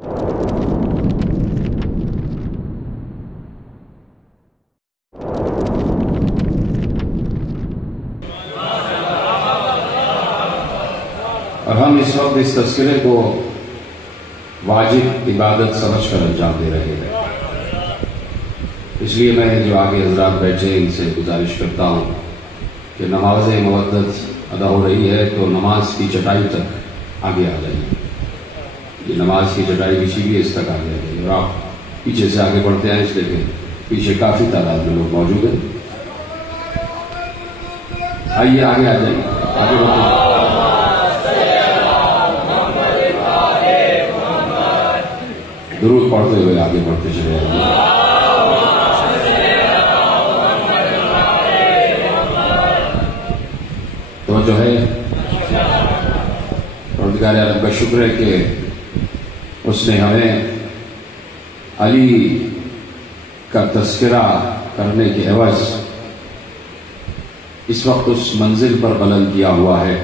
اور ہم اس وقت اس تذکرے کو واجب عبادت سمجھ کر انجام دے رہے ہیں، اس لیے میں جو آگے حضرات بیٹھے ان سے گزارش کرتا ہوں کہ نماز مودت ادا ہو رہی ہے تو نماز کی چٹائی تک آگے آ جائیے. یہ نماز کی چٹائی بچھی بھی اس تک آگے آ جائیے، اور آپ پیچھے سے آگے بڑھتے ہیں اس لیے کہ پیچھے کافی تعداد میں لوگ موجود ہیں. آئیے آگے آ جائیے، آگے بڑھتے ہیں. درود پڑھتے ہوئے آگے بڑھتے چلے جائیں. تو جو ہے پروردگار عالم کا شکر ہے کہ اس نے ہمیں علی کا تذکرہ کرنے کے عوض اس وقت اس منزل پر بلند کیا ہوا ہے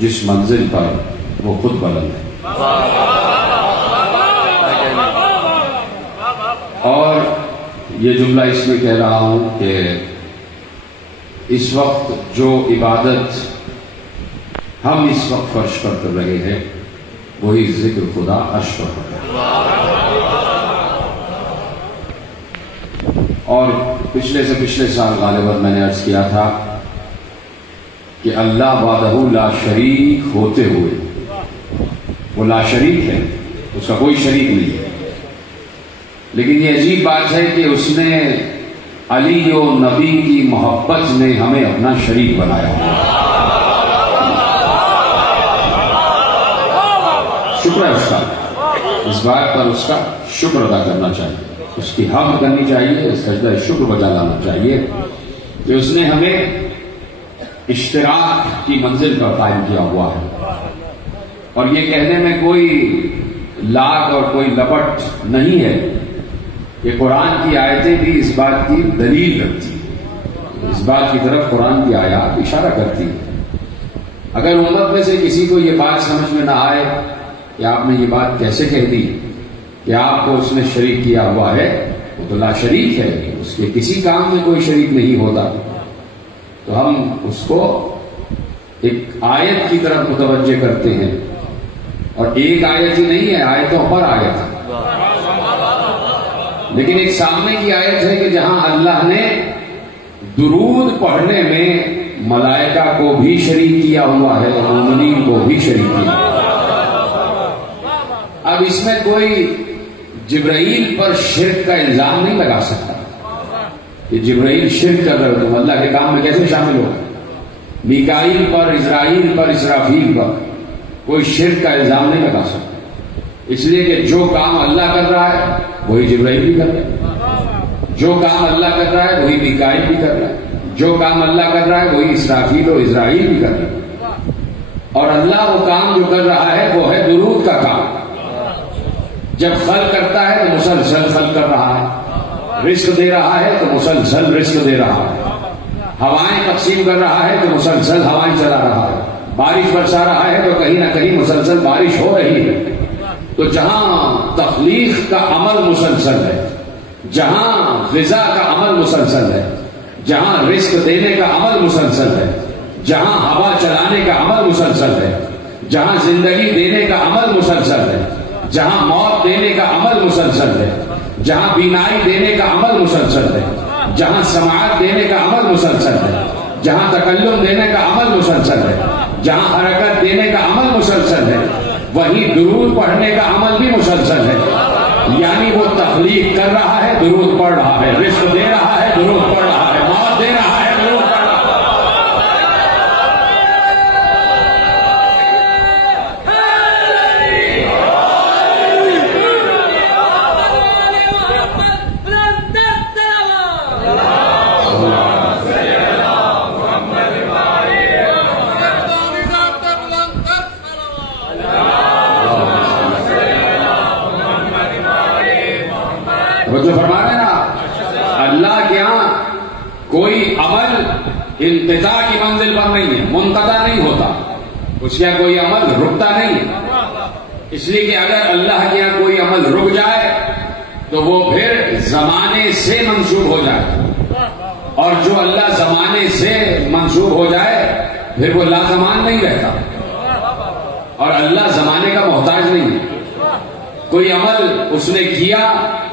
جس منزل پر وہ خود بلند ہے. اور یہ جملہ اس میں کہہ رہا ہوں کہ اس وقت جو عبادت ہم اس وقت فرش پر کر رہے ہیں وہی ذکر خدا عرش پر کر رہے ہیں. اور پچھلے سے پچھلے سال غالباً میں نے عرض کیا تھا کہ اللہ وحدہ لا شریک ہوتے ہوئے وہ لا شریک ہے، اس کا کوئی شریک نہیں ہے، لیکن یہ عجیب بات ہے کہ اس نے علی و نبی کی محبت میں ہمیں اپنا شریک بنایا. شکر ہے اس کا، اس بات پر اس کا شکر ادا کرنا چاہیے، اس کی حمد کرنی چاہیے، سجدہ شکر بجا لانا چاہیے کہ اس نے ہمیں اشتراک کی منزل پر قائم کیا ہوا ہے. اور یہ کہنے میں کوئی لاگ اور کوئی لپٹ نہیں ہے کہ قرآن کی آیتیں بھی اس بات کی دلیل رکھتی ہیں، اس بات کی طرف قرآن کی آیات اشارہ کرتی ہیں. اگر امت میں سے کسی کو یہ بات سمجھ میں نہ آئے کہ آپ نے یہ بات کیسے کہہ دی کہ آپ کو اس نے شریک کیا ہوا ہے، وہ تو لا شریک ہے، اس کے کسی کام میں کوئی شریک نہیں ہوتا، تو ہم اس کو ایک آیت کی طرف متوجہ کرتے ہیں. اور ایک آیت ہی نہیں ہے، آیتوں پر آیت ہے، لیکن ایک سامنے کی آیت ہے کہ جہاں اللہ نے درود پڑھنے میں ملائکہ کو بھی شریک کیا ہوا ہے اور مومنین کو بھی شریک کیا. اب اس میں کوئی جبرائیل پر شرک کا الزام نہیں لگا سکتا کہ جبرائیل شرک کر رہے ہو، تم اللہ کے کام میں کیسے شامل ہو. میکائیل پر، اسرائیل پر، اسرافیل پر کوئی شرک کا الزام نہیں لگا سکتا، اس لیے کہ جو کام اللہ کر رہا ہے وہی جبرائیل بھی کر رہا ہے، جو کام اللہ کر رہا ہے وہی میکائیل بھی کر رہا ہے، جو کام اللہ کر رہا ہے وہی اسرافیل اور اسرائیل بھی کر رہا ہے. اور اللہ وہ کام جو کر رہا ہے وہ ہے درود کا کام. جب خلق کرتا ہے تو مسلسل خلق کر رہا ہے، رزق دے رہا ہے تو مسلسل رزق دے رہا ہے، ہوائیں تقسیم کر رہا ہے تو مسلسل ہوائیں چلا رہا ہے، بارش برسا رہا ہے تو کہیں نہ کہیں مسلسل بارش ہو رہی ہے. تو جہاں تخلیق کا عمل مسلسل ہے، جہاں غذا کا عمل مسلسل ہے، جہاں رزق دینے کا عمل مسلسل ہے، جہاں ہوا چلانے کا عمل مسلسل ہے، جہاں زندگی دینے کا عمل مسلسل ہے، جہاں موت دینے کا عمل مسلسل ہے، جہاں بیماری دینے کا عمل مسلسل ہے، جہاں سماعت دینے کا عمل مسلسل ہے، جہاں تکلم دینے کا عمل مسلسل ہے، جہاں حرکت دینے کا عمل مسلسل ہے، وہیں درود پڑھنے کا عمل بھی مسلسل ہے. یعنی وہ تخلیق کر رہا ہے، درود پڑھ رہا ہے، رزق دے رہا ہے، درود پڑھ رہا ہے، موت دے رہا ہے، درود پڑھ رہا ہے. وہ جو فرما رہے نا، اللہ کے ہاں کوئی عمل انتہا کی منزل پر نہیں ہے، منقطع نہیں ہوتا، اس کا کوئی عمل رکتا نہیں ہے. اس لیے کہ اگر اللہ کے یہاں کوئی عمل رک جائے تو وہ پھر زمانے سے منسوب ہو جائے، اور جو اللہ زمانے سے منسوب ہو جائے پھر وہ لازمان نہیں رہتا، اور اللہ زمانے کا محتاج نہیں ہے۔ کوئی عمل اس نے کیا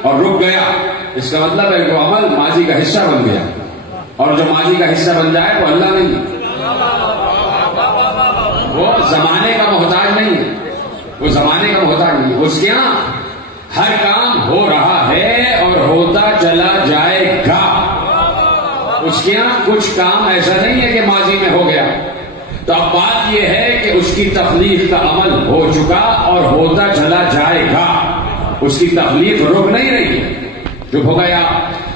اور رک گیا، اس کا مطلب ہے کہ وہ عمل ماضی کا حصہ بن گیا، اور جو ماضی کا حصہ بن جائے وہ اللہ نہیں ہے، وہ زمانے کا محتاج نہیں ہے، وہ زمانے کا محتاج نہیں ہے۔ اس کے یہاں ہر کام ہو رہا ہے اور ہوتا چلا جائے گا۔ اس کے یہاں کچھ کام ایسا نہیں ہے کہ ماضی میں ہو گیا۔ تو اب بات یہ ہے کہ اس کی تخلیق کا عمل ہو چکا اور ہوتا چلا جائے گا، اس کی تخلیق رک نہیں رہی، چپ ہو گیا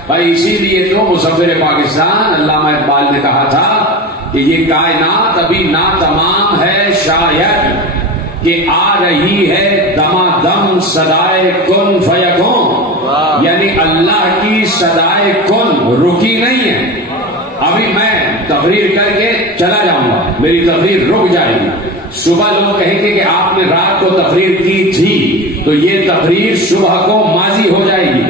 بھائی۔ اسی لیے تو مصور پاکستان علامہ اقبال نے کہا تھا کہ یہ کائنات ابھی ناتمام ہے شاید کہ آ رہی ہے دمادم صدائے کن فیکون، یعنی اللہ کی صدائے کن رکی نہیں ہے۔ ابھی میں تقریر کر کے چلا جاؤں گا، میری تقریر رک جائے گی، صبح لوگ کہیں گے کہ آپ نے رات کو تقریر کی تھی، تو یہ تقریر صبح کو ماضی ہو جائے گی۔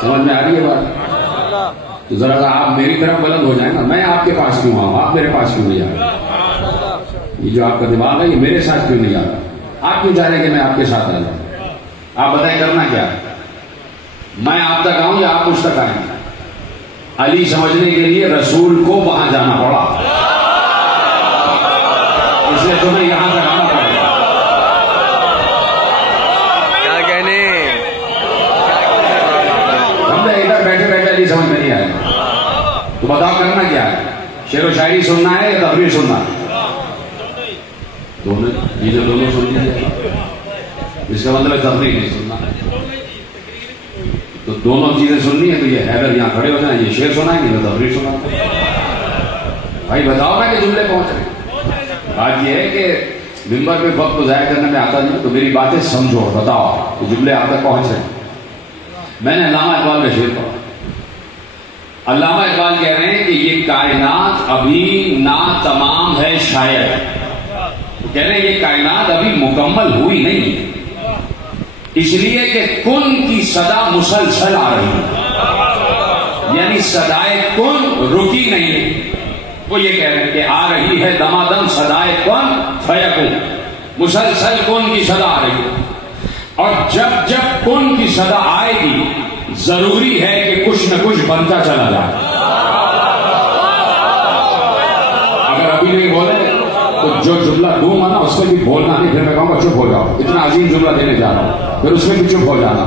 سمجھ میں آ رہی ہے بات؟ تو ذرا سا آپ میری طرف بلند ہو جائیں گا، میں آپ کے پاس کیوں آؤں، آپ میرے پاس کیوں نہیں آ رہا؟ یہ جو آپ کا دماغ ہے یہ میرے ساتھ کیوں نہیں آ رہا؟ آپ کیوں چاہ رہے ہیں کہ میں آپ کے ساتھ آ جاؤں؟ آپ بتائیں کرنا کیا ہے؟ میں آپ تک آؤں یا آپ مجھ تک آئیں؟ علی سمجھنے کے لیے رسول کو وہاں جانا پڑا، اس لیے تمہیں یہاں تک آنا پڑا۔ کیا کہنے ہم نے ادھر بیٹھے بیٹھے علی سمجھ میں نہیں آئے، تو بتاؤ کرنا کیا ہے؟ شعر و شاعری سننا ہے یا تقریر سننا ہے؟ دونوں چیزیں دونوں سن لیجیے، اس کا مطلب تقریر نہیں سننا، تو دونوں چیزیں سننی ہے تو یہ حیدر یہاں کھڑے ہو جائیں، یہ شعر سنائیں گے تو تقریر سنائیں۔ بھائی بتاؤ نا کہ جملے پہنچ رہے۔ بات یہ ہے کہ ممبر پہ وقت کو ضائع کرنے میں آتا نہیں، تو میری باتیں سمجھو، بتاؤ کہ جملے آپ تک پہنچ رہے۔ میں نے علامہ اقبال کا شعر پڑھا۔ علامہ اقبال کہہ رہے ہیں کہ یہ کائنات ابھی ناتمام ہے شاید، کہہ رہے ہیں یہ کائنات ابھی مکمل ہوئی نہیں، اس لیے کہ کن کی صدا مسلسل آ رہی ہے، یعنی صدائے کن رکی نہیں ہے۔ وہ یہ کہہ رہے ہیں کہ آ رہی ہے دمادم صدائے کن فیکون، مسلسل کن کی صدا آ رہی ہے، اور جب جب کن کی صدا آئے گی ضروری ہے کہ کچھ نہ کچھ بنتا چلا جائے۔ اگر ابھی نہیں بولے تو جو جملہ دوں گا نا اس میں بھی بولنا نہیں، پھر میں کہوں گا چپ ہو جاؤ، اتنا عظیم جملہ دینے جا رہا ہوں، پھر اس میں بھی چپ ہو جانا۔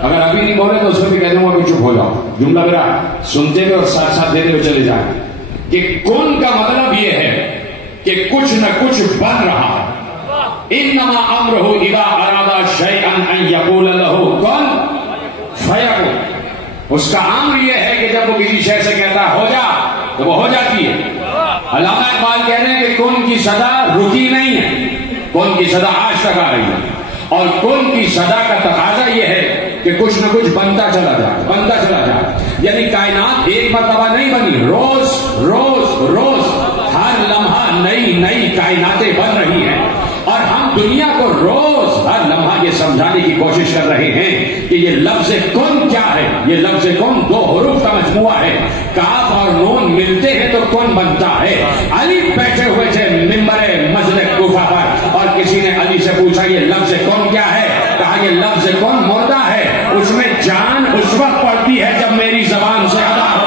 اگر ابھی نہیں بولے تو اس میں بھی کہہ دوں گا کہ چپ ہو جاؤ، جملہ میرا سنتے ہوئے اور ساتھ ساتھ دیتے ہوئے چلے جائیں۔ کہ کن کا مطلب یہ ہے کہ کچھ نہ کچھ بن رہا ہے۔ انما امرہ اذا اراد شیئا ان یقول لہ کن فیکون، اس کا امر یہ ہے کہ جب وہ کسی شے سے کہتا ہے ہو جا تو وہ ہو جاتی ہے۔ علامہ اقبال کہہ رہے ہیں کہ کن کی صدا رکی نہیں ہے، کن کی صدا آج تک آ رہی ہے، اور کن کی صدا کا تقاضا یہ ہے کہ کچھ نہ کچھ بنتا چلا جائے، بنتا چلا جائے، یعنی کائنات ایک مرتبہ نہیں بنی، روز روز روز ہر لمحہ نئی نئی کائناتیں بن رہی ہیں، اور ہم دنیا کو روز ہر لمحہ یہ سمجھانے کی کوشش کر رہے ہیں کہ یہ لفظ کن کیا ہے۔ یہ لفظ کن دو حروف کا مجموعہ ہے، کاف اور نون ملتے ہیں تو کن بنتا ہے۔ علی بیٹھے ہوئے تھے ممبر مسجد کوفہ پر، اور کسی نے علی سے پوچھا یہ لفظ کن کیا ہے؟ کہا یہ لفظ کن مردہ ہے، اس میں جان اس وقت پڑتی ہے جب میری زبان سے ادا ہو۔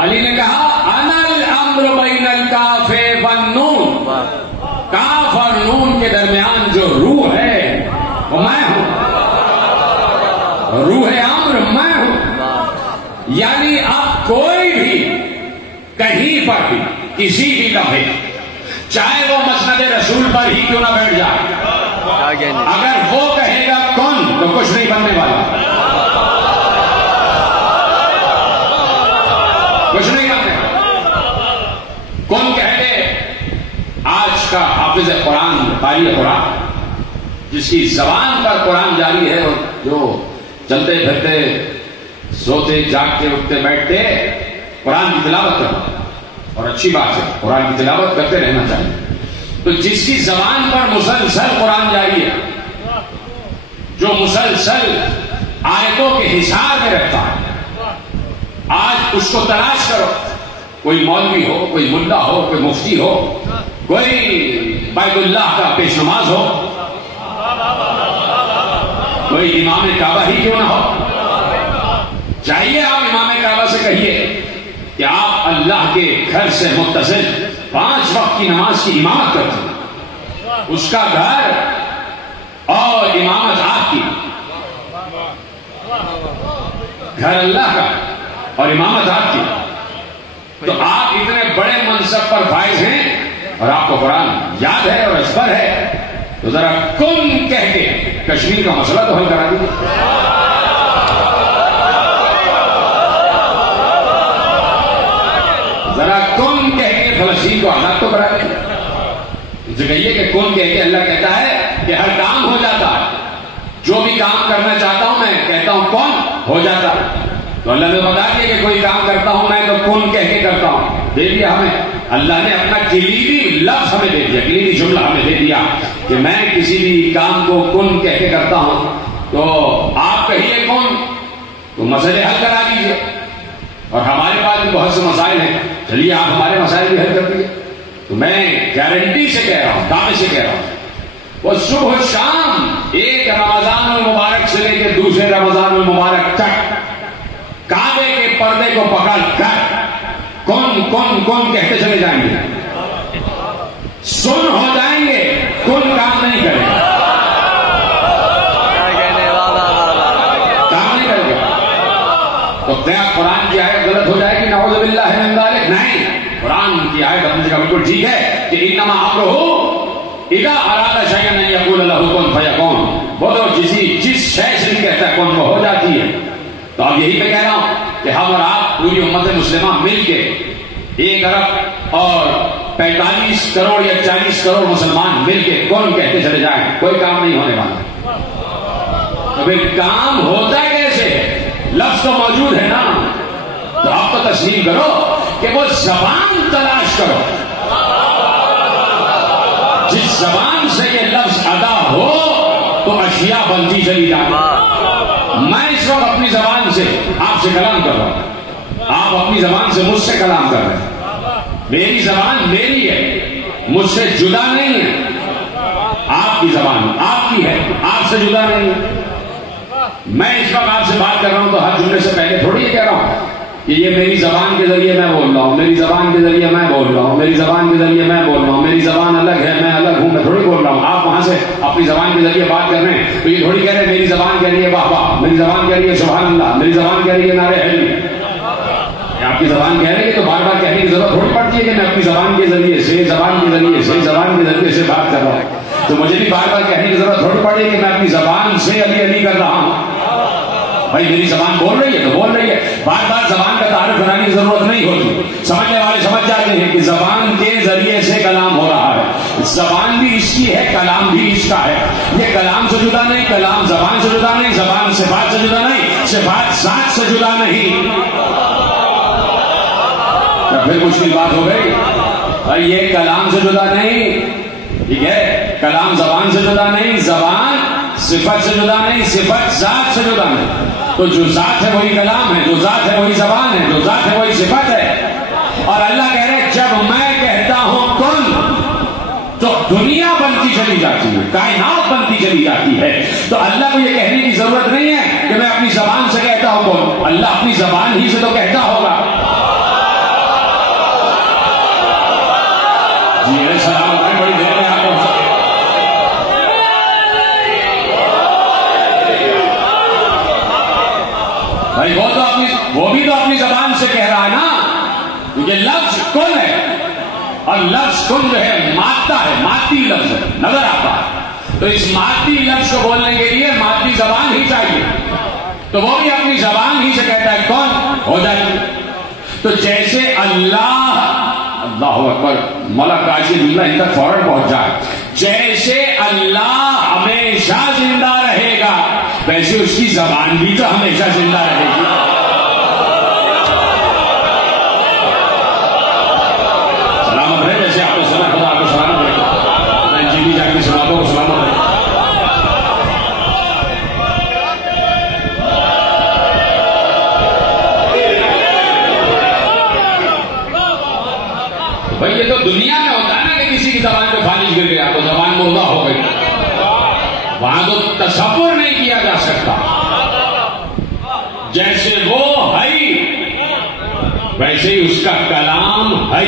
علی نے کہا انا الامر بین الکاف والنون، کاف اور نون کے درمیان جو روح ہے وہ میں ہوں، روح امر میں ہوں۔ یعنی اب کوئی بھی کہیں پر بھی کسی بھی لمحے، چاہے وہ مثلا سنت رسول پر ہی کیوں نہ بیٹھ جائے؟ کیا کہنے اگر وہ کہے گا کون تو کچھ نہیں بننے والا، کچھ نہیں بننے والا۔ کون کہتے آج کا حافظ قرآن، قاری قرآن، جس کی زبان پر قرآن جاری ہے، اور جو چلتے پھرتے سوتے جاگتے اٹھتے بیٹھتے قرآن کی تلاوت کرتا، اور اچھی بات ہے قرآن کی تلاوت کرتے رہنا چاہیے، تو جس کی زبان پر مسلسل قرآن جاری ہے، جو مسلسل آیتوں کے حصار میں رہتا ہے، آج اس کو تلاش کرو، کوئی مولوی ہو، کوئی ملا ہو، کوئی مفتی ہو، کوئی بیت اللہ کا پیش نماز ہو، کوئی امام کعبہ ہی کیوں نہ ہو، چاہیے آپ امام کعبہ سے کہیے کہ آپ اللہ کے گھر سے متصل 5 وقت کی نماز کی امامت کرتے ہیں، اس کا گھر اور امامت آپ کی، گھر اللہ کا اور امامت آپ کی، تو آپ اتنے بڑے منصب پر فائز ہیں اور آپ کو قرآن یاد ہے اور ازبر ہے، تو ذرا کن کہہ کے کشمیر کا مسئلہ تو حل کرا دیجیے۔ ذرا کن کہہ کے فلسطین کو آزاد تو کرا دیں۔ کہیے کہ کن کہہ کے اللہ کہتا ہے کہ ہر کام ہو جاتا ہے، جو بھی کام کرنا چاہتا ہوں میں کہتا ہوں کون ہو جاتا ہے، تو اللہ نے بتا دیا کہ کوئی کام کرتا ہوں میں تو کن کہہ کے کرتا ہوں، دے دیا ہمیں، اللہ نے اپنا کلیدی لفظ ہمیں دے دیا، کلیدی جملہ ہمیں دے دیا کہ میں کسی بھی کام کو کن کہہ کے کرتا ہوں، تو آپ کہیے کون تو مسئلے حل کرا دیجیے، اور ہمارے پاس بھی بہت سے مسائل ہیں، چلیے آپ ہمارے مسائل بھی حل کر دیجیے، تو میں گارنٹی سے کہہ رہا ہوں، دعوے سے کہہ رہا ہوں، وہ صبح شام ایک رمضان المبارک سے لے کے دوسرے رمضان المبارک تک کعبے کے پردے کو پکڑ کر کون کون کون کہتے چلے جائیں گے، سن ہو جائیں گے، کون کام نہیں کرے گا، کام نہیں کرے گا، تو کیا قرآن کی آیت غلط ہو جائے گی؟ نعوذ باللہ من ذالک، نہیں، قرآن کی آیت اپنی جگہ بالکل ٹھیک ہے کہ انما امرہ اذا اراد شیئا ان یقول لہ کن فیکون، وہ تو جس شے سے بھی کہتا ہے کون وہ ہو جاتی ہے، تو اب یہی میں کہہ رہا ہوں کہ ہم اور آپ پوری امت مسلمہ مل کے 1 ارب اور 45 کروڑ یا 40 کروڑ مسلمان مل کے کون کہتے چلے جائیں، کوئی کام نہیں ہونے والا، تو پھر کام ہوتا کیسے؟ لفظ تو موجود ہے نا، تو آپ تو تسلیم کرو کہ وہ زبان تلاش کرو جس زبان سے یہ لفظ ادا ہو تو اشیاء بنتی چلی جائیں۔ میں اس وقت اپنی زبان سے آپ سے کلام کر رہا ہوں، آپ اپنی زبان سے مجھ سے کلام کر رہے ہیں، میری زبان میری ہے، مجھ سے جدا نہیں ہے، آپ کی زبان آپ کی ہے، آپ سے جدا نہیں ہے۔ میں اس وقت آپ سے بات کر رہا ہوں تو ہر جملے سے پہلے تھوڑی یہ کہہ رہا ہوں کہ یہ میری زبان کے ذریعے میں بول رہا ہوں، میری زبان کے ذریعے میں بول رہا ہوں، میری زبان کے ذریعے میں بول رہا ہوں، میری زبان الگ ہے میں الگ ہوں، میں تھوڑی بول رہا ہوں۔ آپ وہاں سے اپنی زبان کے ذریعے بات کر رہے ہیں تو یہ تھوڑی کہہ رہے ہیں میری زبان کہہ رہی ہے واہ واہ، میری زبان کہہ رہی ہے سبحان اللہ، میری زبان کہہ رہی ہے نعرہ حیدری، آپ کی زبان کہہ رہی ہے تو بار بار کہنے کی ضرورت تھوڑی پڑتی ہے کہ میں اپنی زبان کے ذریعے سے زبان کے ذریعے سے بات کر رہا ہوں، تو مجھے بھی بار بار کہنے کی ضرورت تھوڑی پڑے کہ میں اپنی زبان سے علی علی کر رہا ہوں۔ بھائی میری زبان بول رہی ہے تو بول رہی ہے، بار بار زبان کا تعارف کرانے کی ضرورت نہیں ہوتی، سمجھنے والے سمجھ جاتے ہیں کہ زبان کے ذریعے سے کلام ہو رہا ہے، زبان بھی اس کی ہے کلام بھی اس کا ہے، یہ کلام سے جدا نہیں، کلام زبان سے جدا نہیں، زبان صفات سے جدا نہیں، صفات ذات سے جدا نہیں، پھر مشکل بات ہو گئی۔ بھائی یہ کلام سے جدا نہیں، ٹھیک ہے، کلام زبان سے جدا نہیں، زبان صفت سے جدا نہیں، صفت ذات سے جدا نہیں، تو جو ذات ہے وہی کلام ہے، جو ذات ہے وہی زبان ہے، جو ذات ہے وہی صفت ہے، اور اللہ کہہ رہے جب میں کہتا ہوں کن تو دنیا بنتی چلی جاتی ہے، کائنات بنتی چلی جاتی ہے، تو اللہ کو یہ کہنے کی ضرورت نہیں ہے کہ میں اپنی زبان سے کہتا ہوں کن، اللہ اپنی زبان ہی سے تو کہتا ہوگا۔ جی سلام بڑی دیر میں آپ کو بھائی وہ بھی تو اپنی زبان سے کہہ رہا ہے نا، یہ لفظ کون ہے، اور لفظ کن جو ہے مادہ ہے، مادی لفظ ہے، نظر آتا ہے، تو اس مادی لفظ کو بولنے کے لیے مادی زبان ہی چاہیے، تو وہ بھی اپنی زبان ہی سے کہتا ہے کون ہو جائے گی. تو جیسے اللہ اکبر، ملک کاشف اللہ ان تک فوراً پہنچ جائے، جیسے اللہ ہمیشہ زندہ رہے گا ویسے اس کی زبان بھی تو ہمیشہ زندہ رہے گی. سلامت رہے، جیسے آپ کو سنا خدا آپ کو سلامت رہے، میں جی بھی جا کے سناتا ہوں سلامت رہے. بھائی یہ تو دنیا میں ہوتا ہے نا کہ کسی کی زبان پہ فالج گر گیا تو زبان مردہ ہو گئی، وہاں تو تصور نہیں کیا جا سکتا. جیسے وہ ہے ویسے ہی اس کا کلام ہے.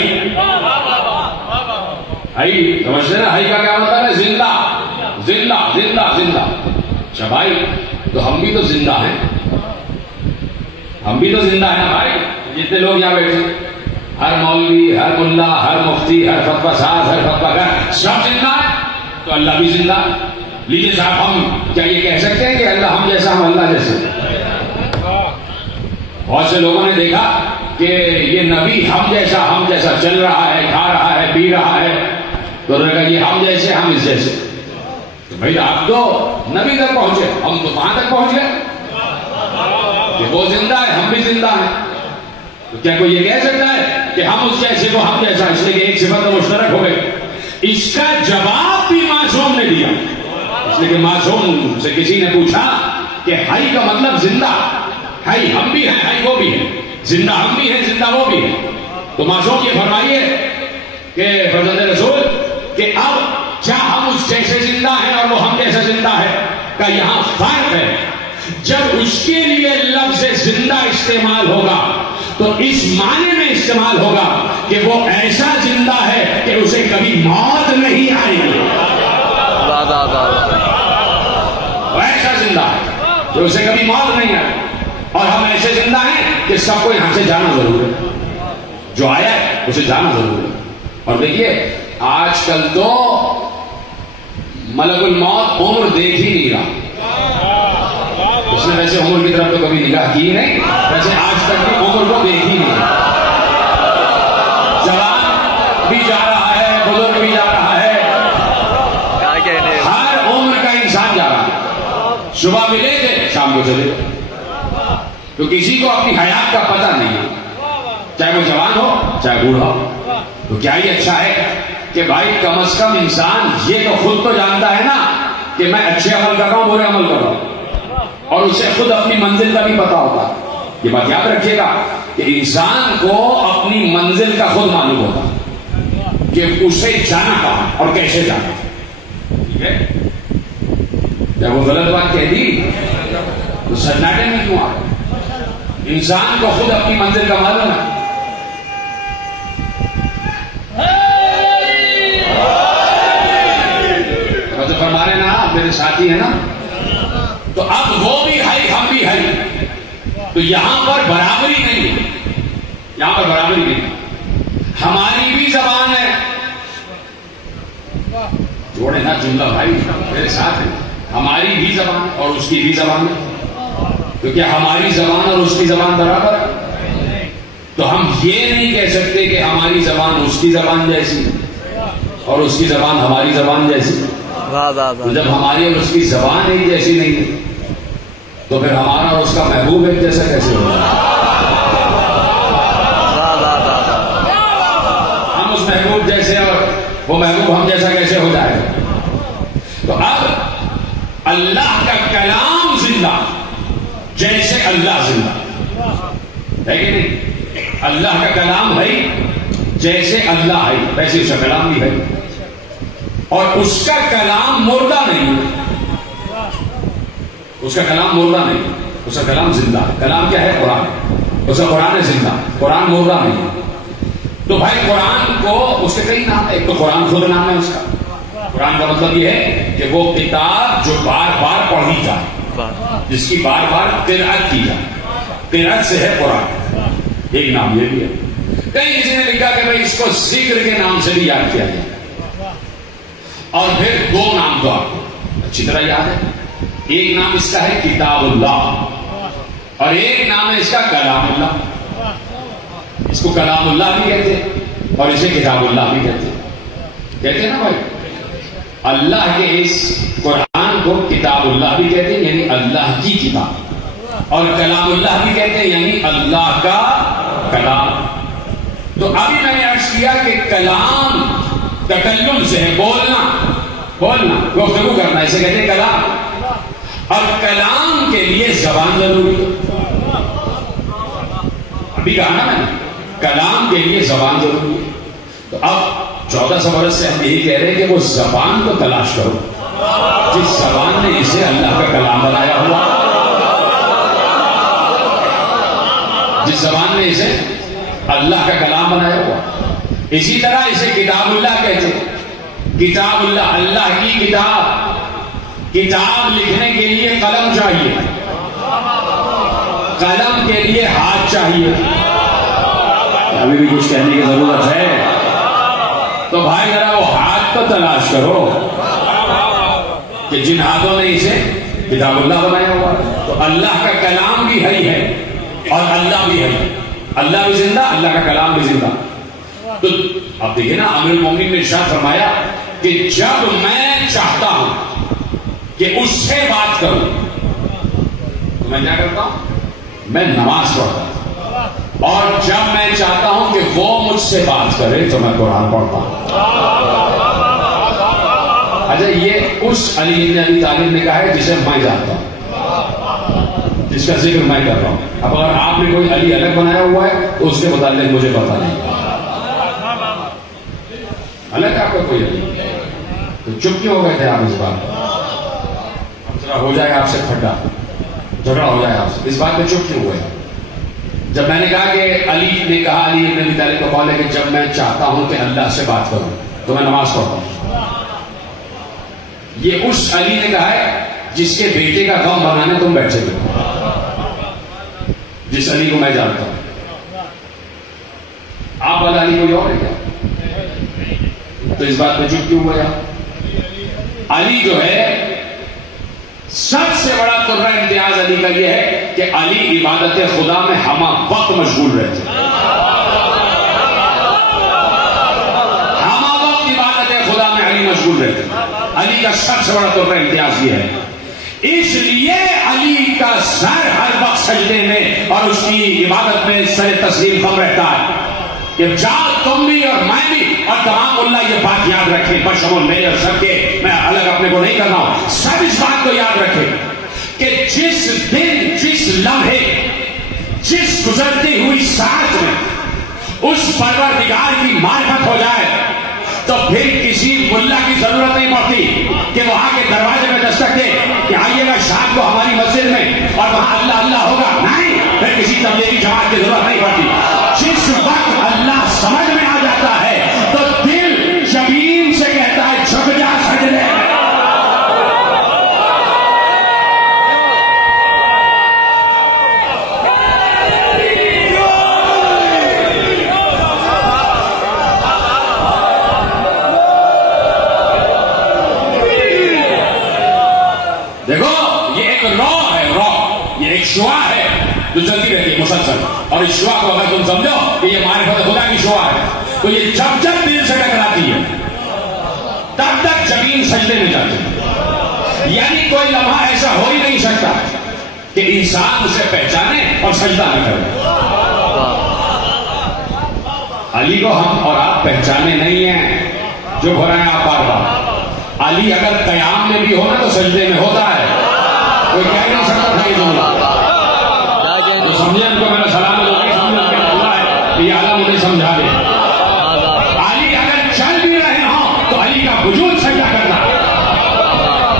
سمجھتے نا ہے کا کیا ہوتا ہے؟ زندہ زندہ زندہ زندہ. اچھا بھائی تو ہم بھی تو زندہ ہیں، ہم بھی تو زندہ ہیں بھائی. جتنے لوگ یہاں بیٹھے، ہر مولوی، ہر ملا، ہر مفتی، ہر فتویٰ ساز، ہر فتویٰ گر سب زندہ ہے، تو اللہ بھی زندہ. لیجیے صاحب ہم کیا یہ کہہ سکتے ہیں کہ اللہ ہم جیسا ہم اللہ جیسے؟ بہت سے لوگوں نے دیکھا کہ یہ نبی ہم جیسا چل رہا ہے، کھا رہا ہے، پی رہا ہے، تو انہوں نے کہا یہ ہم جیسے ہم اس جیسے. تو بھائی آپ تو نبی تک پہنچے، ہم تو وہاں تک پہنچ گئے کہ وہ زندہ ہے، ہم بھی زندہ ہیں. تو کیا کوئی یہ کہہ سکتا ہے کہ ہم اس جیسے کو ہم جیسا، اس لیے کہ ایک صفت تو مشترک ہو گئی؟ اس کا جواب بھی معصوم نے دیا، اس لیے کہ معصوم سے کسی نے پوچھا کہ ہائی کا مطلب زندہ، ہائی ہم بھی ہیں، ہائی وہ بھی ہے، زندہ ہم بھی ہیں، زندہ وہ بھی ہے. تو معصوم یہ فرمائیے کہ فرزند رسول کہ اب کیا ہم اس جیسے زندہ ہیں اور وہ ہم جیسا زندہ ہے؟ کہ یہاں فرق ہے. جب اس کے لیے لفظ زندہ استعمال ہوگا تو اس معنی میں استعمال ہوگا کہ وہ ایسا زندہ ہے کہ اسے کبھی موت نہیں آئے گی. وہ ایسا زندہ ہے کہ اسے کبھی موت نہیں آئے. اور ہم ایسے زندہ ہیں کہ سب کو یہاں سے جانا ضرور ہے، جو آیا ہے اسے جانا ضرور ہے. اور دیکھیے آج کل تو ملک الموت عمر دیکھ ہی نہیں رہا. اس نے ویسے عمر کی طرف تو کبھی نگاہ کی نہیں، ویسے آج تک کی عمر کو دیکھ ہی نہیں. جوان بھی جا رہا ہے، بزرگ بھی جا رہا ہے، ہر عمر کا انسان جا رہا ہے. صبح ملے تھے شام کو چلے، تو کسی کو اپنی حیات کا پتہ نہیں ہے، چاہے وہ جوان ہو چاہے بوڑھا ہو. تو کیا ہی اچھا ہے کہ بھائی کم از کم انسان یہ تو خود تو جانتا ہے نا کہ میں اچھے عمل کر رہا ہوں، برے عمل کر رہا ہوں، اور اسے خود اپنی منزل کا بھی پتا ہوتا. یہ بات یاد رکھیے گا کہ انسان کو اپنی منزل کا خود معلوم ہوتا کہ اسے جانا کہاں اور کیسے جانا. ٹھیک ہے، جب وہ غلط بات کہہ دی تو سناٹے میں کیوں آ گئے؟ انسان کو خود اپنی منزل کا معلوم ہے. فرما رہے نا میرے ساتھی ہیں نا. تو اب وہ بھی ہے ہم بھی ہے، تو یہاں پر برابری نہیں ہے، یہاں پر برابری نہیں. ہماری بھی زبان ہے، جوڑے نا جملہ بھائی میرے ساتھ ہے، ہماری بھی زبان اور اس کی بھی زبان ہے. تو کیا ہماری زبان اور اس کی زبان برابر ہے؟ تو ہم یہ نہیں کہہ سکتے کہ ہماری زبان اس کی زبان جیسی اور اس کی زبان ہماری زبان جیسی. تو جب ہماری اور اس کی زبان ایک جیسی نہیں ہے تو پھر ہمارا اور اس کا محبوب ایک جیسا کیسے ہوگا؟ ہم اس محبوب جیسے اور وہ محبوب ہم جیسا کیسے ہو جائے گا؟ تو اب اللہ کا کلام زندہ جیسے اللہ زندہ ہے کہ نہیں؟ اللہ کا کلام ہے جیسے اللہ ہے ویسے اس کا کلام بھی ہے، اور اس کا کلام مردہ نہیں، اس کا کلام مردہ نہیں، اس کا کلام زندہ ہے. کلام کیا ہے؟ قرآن. اس کا قرآن ہے زندہ، قرآن مردہ نہیں. تو بھائی قرآن کو اس کے کئی نام ہے. ایک تو قرآن خود نام ہے اس کا. قرآن کا مطلب یہ ہے کہ وہ کتاب جو بار بار پڑھی جائے، جس کی بار بار قرأت کی جائے، قرأت سے ہے قرآن. ایک نام یہ بھی ہے. کہیں کسی نے لکھا کہ بھائی اس کو ذکر کے نام سے بھی یاد کیا جائے. اور پھر دو نام تو آپ کو اچھی طرح یاد ہے. ایک نام اس کا ہے کتاب اللہ اور ایک نام ہے اس کا کلام اللہ. اس کو کلام اللہ بھی کہتے ہیں اور اسے کتاب اللہ بھی کہتے ہیں. کہتے ہیں نا بھائی, اللہ کے اس قرآن کو کتاب اللہ بھی کہتے ہیں یعنی اللہ کی کتاب, اور کلام اللہ بھی کہتے ہیں یعنی اللہ کا کلام. تو ابھی میں نے عرض کیا کہ کلام تکلم سے ہے, بولنا گفتگو کرنا, اسے کہتے ہیں کلام. اور کلام کے لیے زبان ضروری ہے. ابھی کہا نا میں نے, کلام کے لیے زبان ضروری ہے. تو اب 1400 برس سے ہم یہی کہہ رہے ہیں کہ وہ زبان کو تلاش کرو جس زبان نے اسے اللہ کا کلام بنایا ہوا, جس زبان نے اسے اللہ کا کلام بنایا ہوا. اسی طرح اسے کتاب اللہ کہتے ہیں. کتاب اللہ, اللہ کی کتاب. کتاب لکھنے کے لیے قلم چاہیے, قلم کے لیے ہاتھ چاہیے. ابھی بھی کچھ کہنے کی ضرورت ہے تو بھائی ذرا وہ ہاتھ تو تلاش کرو کہ جن ہاتھوں نے اسے کتاب اللہ بنایا ہوا. تو اللہ کا کلام بھی ہے اور اللہ بھی ہے. اللہ بھی زندہ, اللہ کا کلام بھی زندہ. تو اب دیکھیں نا, امیر المومنین نے ارشاد فرمایا کہ جب میں چاہتا ہوں کہ اس سے بات کروں تو میں کیا کرتا ہوں, میں نماز پڑھتا ہوں. اور جب میں چاہتا ہوں کہ وہ مجھ سے بات کرے تو میں قرآن پڑھتا ہوں. اچھا, یہ اس علی بن ابی طالب نے کہا ہے جسے میں جانتا ہوں, جس کا ذکر میں کر رہا ہوں. اب اگر آپ نے کوئی علی الگ بنایا ہوا ہے تو اس کے متعلق مجھے پتا نہیں. الگ آپ کا کوئی علی تو چپ کیوں ہو گئے تھے آپ اس بات پر؟ اب ذرا ہو جائے آپ سے کھٹا, جھگڑا ہو جائے آپ سے, اس بات پہ چپ کیوں ہوئے؟ جب میں نے کہا کہ علی نے کہا, علی ابن ابی طالب کا قول ہے کہ جب میں چاہتا ہوں کہ اللہ سے بات کروں تو میں نماز پڑھتا ہوں. یہ اس علی نے کہا ہے جس کے بیٹے کا غم بنانے تم بیٹھے ہو, جس علی کو میں جانتا ہوں. آپ والا علی کوئی اور ہے کیا؟ تو اس بات پہ چپ کیوں ہوا؟ علی جو ہے سب سے بڑا قرہ امتیاز علی کا یہ ہے کہ علی عبادت خدا میں ہمہ وقت مشغول رہتے. ہمہ وقت عبادت خدا میں علی مشغول رہتے. علی کا سب سے بڑا قرہ امتیاز یہ ہے. اس لیے علی کا سر ہر وقت سجدے میں اور اس کی عبادت میں سر تسلیم خم رہتا ہے کہ جب تم بھی اور میں بھی اور تمام اللہ یہ بات یاد رکھیں, بشمول میرے اور سب کے, میں الگ اپنے کو نہیں کر رہا ہوں, سب اس بات کو یاد رکھیں کہ جس دن, جس لمحے, جس گزرتی ہوئی ساعت میں اس پروردگار کی معرفت ہو جائے تو پھر کسی ملا کی ضرورت نہیں پڑتی کہ وہاں کے دروازے میں دستک دے کہ آئیے گا شام کو ہماری مسجد میں اور وہاں اللہ اللہ ہوگا. نہیں, پھر کسی تبلیغی جماعت کی ضرورت نہیں پڑتی. جس وقت اللہ سمجھ میں آ جاتا ہے تو دل جبین سے کہتا ہے جھک جا سجدے میں. دیکھو, یہ ایک رو ہے, رو, یہ ایک شعاع ہے جو چلتی رہتی ہے مسلسل. اور اس شعاع کو اگر تم سمجھو کہ یہ معرفت خدا کی شعاع ہے تو یہ جب جب دل سے ٹکراتی ہے تب تک زمین سجدے میں جاتی ہے. یعنی کوئی لمحہ ایسا ہو ہی نہیں سکتا کہ انسان اسے پہچانے اور سجدہ نہ کرے. علی کو ہم اور آپ پہچانے نہیں ہیں جو ہو رہے ہیں آپ بار بار. علی اگر قیام میں بھی ہونا تو سجدے میں ہوتا ہے. کوئی کہہ نہیں سکتا تھا یہ جملہ. تو سمجھے ان کو میرا سلام ہے کہ یہ اعلیٰ مجھے سمجھا دے. علی اگر چل بھی رہے ہوں تو علی کا وجود سجدہ کرتا ہے.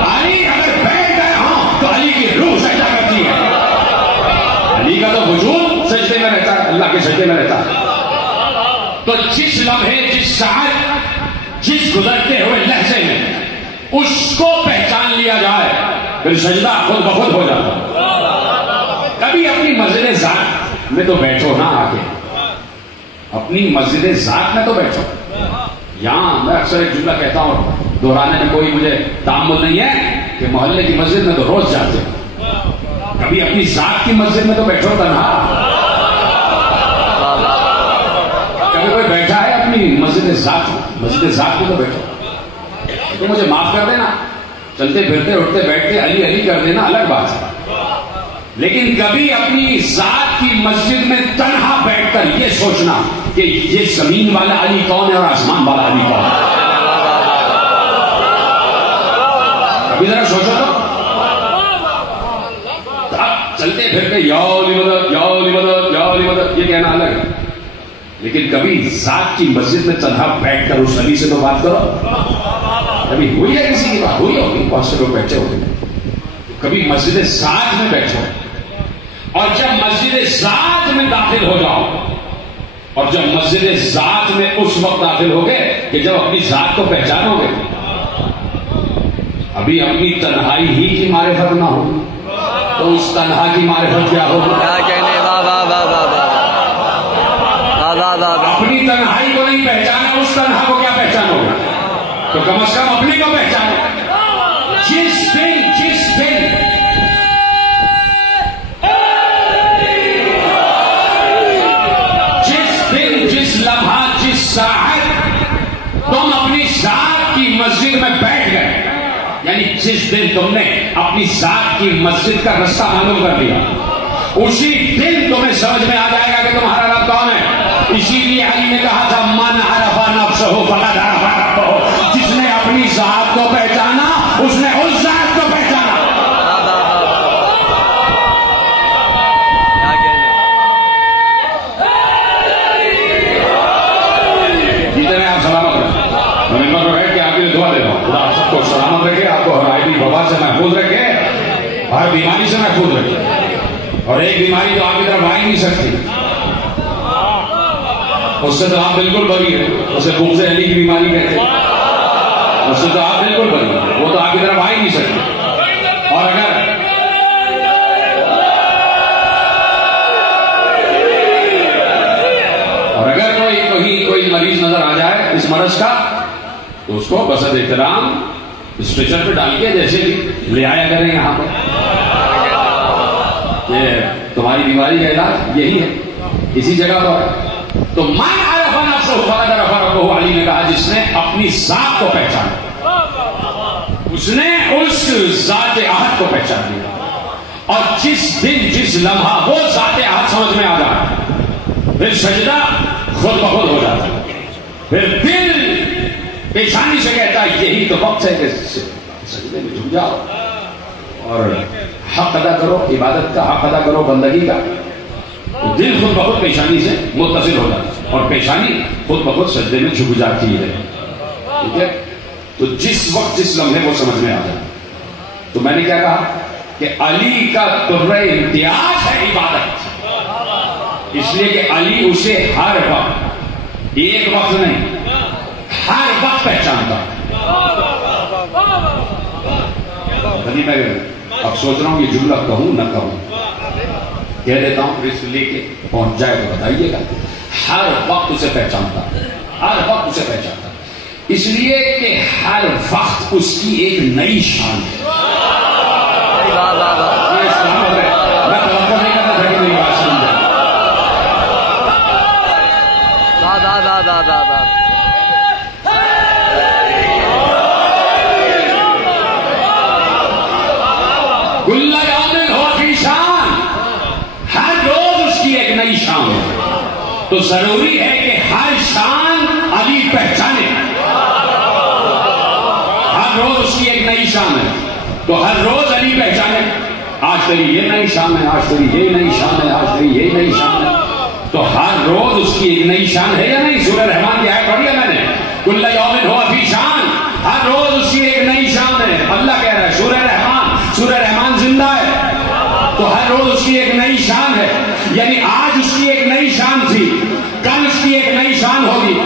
علی اگر بیٹھ گئے ہوں تو علی کی روح سجدہ کرتی ہے. علی کا تو وجود سجدے میں رہتا ہے, اللہ کے سجدے میں رہتا ہے. تو جس لمحے, جس ساعت, جس گزرتے ہوئے لہجے میں اس کو پہچان لیا جائے پھر سجدہ خود بخود ہو جاتا. کبھی اپنی مسجد ذات میں تو بیٹھو نا, آگے اپنی مسجد ذات میں تو بیٹھو. یہاں میں اکثر ایک جملہ کہتا ہوں, دہرانے میں کوئی مجھے تعمل نہیں ہے کہ محلے کی مسجد میں تو روز جاتے ہو, کبھی اپنی ذات کی مسجد میں تو بیٹھو تنہا. کبھی کوئی بیٹھا ہے اپنی مسجد ذات میں تو بیٹھو. تو مجھے معاف کر دینا, چلتے پھرتے اٹھتے بیٹھتے علی علی کر دینا الگ بات ہے, لیکن کبھی اپنی ذات کی مسجد میں تنہا بیٹھ کر یہ سوچنا کہ یہ زمین والا علی کون ہے اور آسمان والا علی کون ہے, ابھی ذرا سوچو تو. اب چلتے پھرتے یا علی مدد یا علی مدد یا علی مدد یہ کہنا الگ ہے, لیکن کبھی ذات کی مسجد میں تنہا بیٹھ کر اس علی سے تو بات کرو. کبھی ہوئی ہے کسی کی بات, ہوئی ہوگی, بہت سے لوگ بیٹھے ہوتے ہیں. کبھی مسجد ذات میں بیٹھو, اور جب مسجد ذات میں داخل ہو جاؤ, اور جب مسجد ذات میں اس وقت داخل ہو گئے کہ جب اپنی ذات کو پہچانو گے, ابھی اپنی تنہائی ہی کی معرفت نہ ہو تو اس تنہا کی معرفت کیا ہوگی؟ کیا کہنے, واہ واہ واہ واہ واہ واہ واہ واہ. اپنی تنہائی کو نہیں پہچانا, اس تنہا کو کیا پہچانو گے؟ تو کم از کم اپنے کو پہچانو. جس دن جس لمحہ جس ساعت تم اپنی ذات کی مسجد میں بیٹھ گئے, یعنی جس دن تم نے اپنی ذات کی مسجد کا رستہ معلوم کر لیا, اسی دن تمہیں سمجھ میں آ جائے گا کہ تمہارا رب کون ہے. اسی لیے علی نے کہا تھا من عرف نفسہ فقد عرف ربہ, جس نے اپنی ذات کو پہچانا اس نے اس ذات کو پہچانا. کیا کہنے, جتنے آپ سلامت رہیں, میں ممبر پر بیٹھ کے آپ کے لیے دعا دے رہا ہوں, خدا آپ سب کو سلامت رکھے, آپ کو ہر آئیبی وبا سے محفوظ رکھے, ہر بیماری سے محفوظ رکھے. اور ایک بیماری تو آپ کی طرف آ ہی نہیں سکتی, اس سے تو آپ بالکل بری ہیں, اسے بغض علی کی بیماری کہتے ہیں, اس سے تو آپ بالکل بری ہیں, وہ تو آپ کی طرف آ ہی نہیں سکتی. اور اگر کوئی مریض نظر آ جائے اس مرض کا, تو اس کو بسط احترام اسٹریچر پہ ڈال کے جیسے لے آیا کریں یہاں پر. یہ تمہاری بیماری کا علاج یہی ہے, اسی جگہ پر ہے. تو من عرف نفسہ فقد عرف ربہ, علی نے کہا جس نے اپنی ذات کو پہچانا اس نے اس ذات احد کو پہچان لیا. اور جس دن جس لمحہ وہ ذات احد سمجھ میں آ جائے, پھر سجدہ خود بخود ہو جاتا ہے, پھر دل پیشانی سے کہتا ہے یہی تو وقت ہے کہ سجدے میں جھک جاؤ اور حق ادا کرو, عبادت کا حق ادا کرو, بندگی کا. دل خود بخود پیشانی سے متصل ہو جاتا ہے اور پیشانی خود بخود سجدے میں جھک جاتی ہے. ٹھیک ہے, تو جس وقت جس لمحے وہ سمجھ میں آ جائے. تو میں نے کیا کہا کہ علی کا طرح امتیاز ہے عبادت, اس لیے کہ علی اسے ہر وقت, ایک وقت نہیں, ہر وقت پہچانتا. میں اب سوچ رہا ہوں یہ جملہ کہوں نہ کہوں, کہہ دیتا ہوں, رزق لے کے پہنچ جائے تو بتائیے گا. ہر وقت اسے پہچانتا, ہر وقت اسے پہچانتا, اس لیے کہ ہر وقت اس کی ایک نئی شان ہے. یہ سلامت ہے, میں توقع نہیں کرتا تھا کہ میری بات سمجھ جائے. کل یوم ہو فی شان, ہر روز اس کی ایک نئی شان ہے. تو ضروری ہے کہ ہر شان علی پہچانے, ہر روز اس کی ایک نئی شان ہے. تو ہر روز علی پہچانے, آج تیری یہ نئی شان ہے, آج تیری یہ نئی شان ہے, آج تیری یہ نئی شان ہے. تو ہر روز اس کی ایک نئی شان ہے یا نہیں؟ سورہ رحمان کی آیت پڑھی ہے میں نے, کل یوم ہو فی شان, ہر روز اس کی ایک نئی شان ہے. اللہ کہہ رہا ہے سورہ رحمان, سورہ رحمان زندہ ہے, تو ہر روز اس کی ایک نئی شان ہے. یعنی آج اس کی ایک نئی شان تھی, کل اس کی ایک نئی شان ہوگی.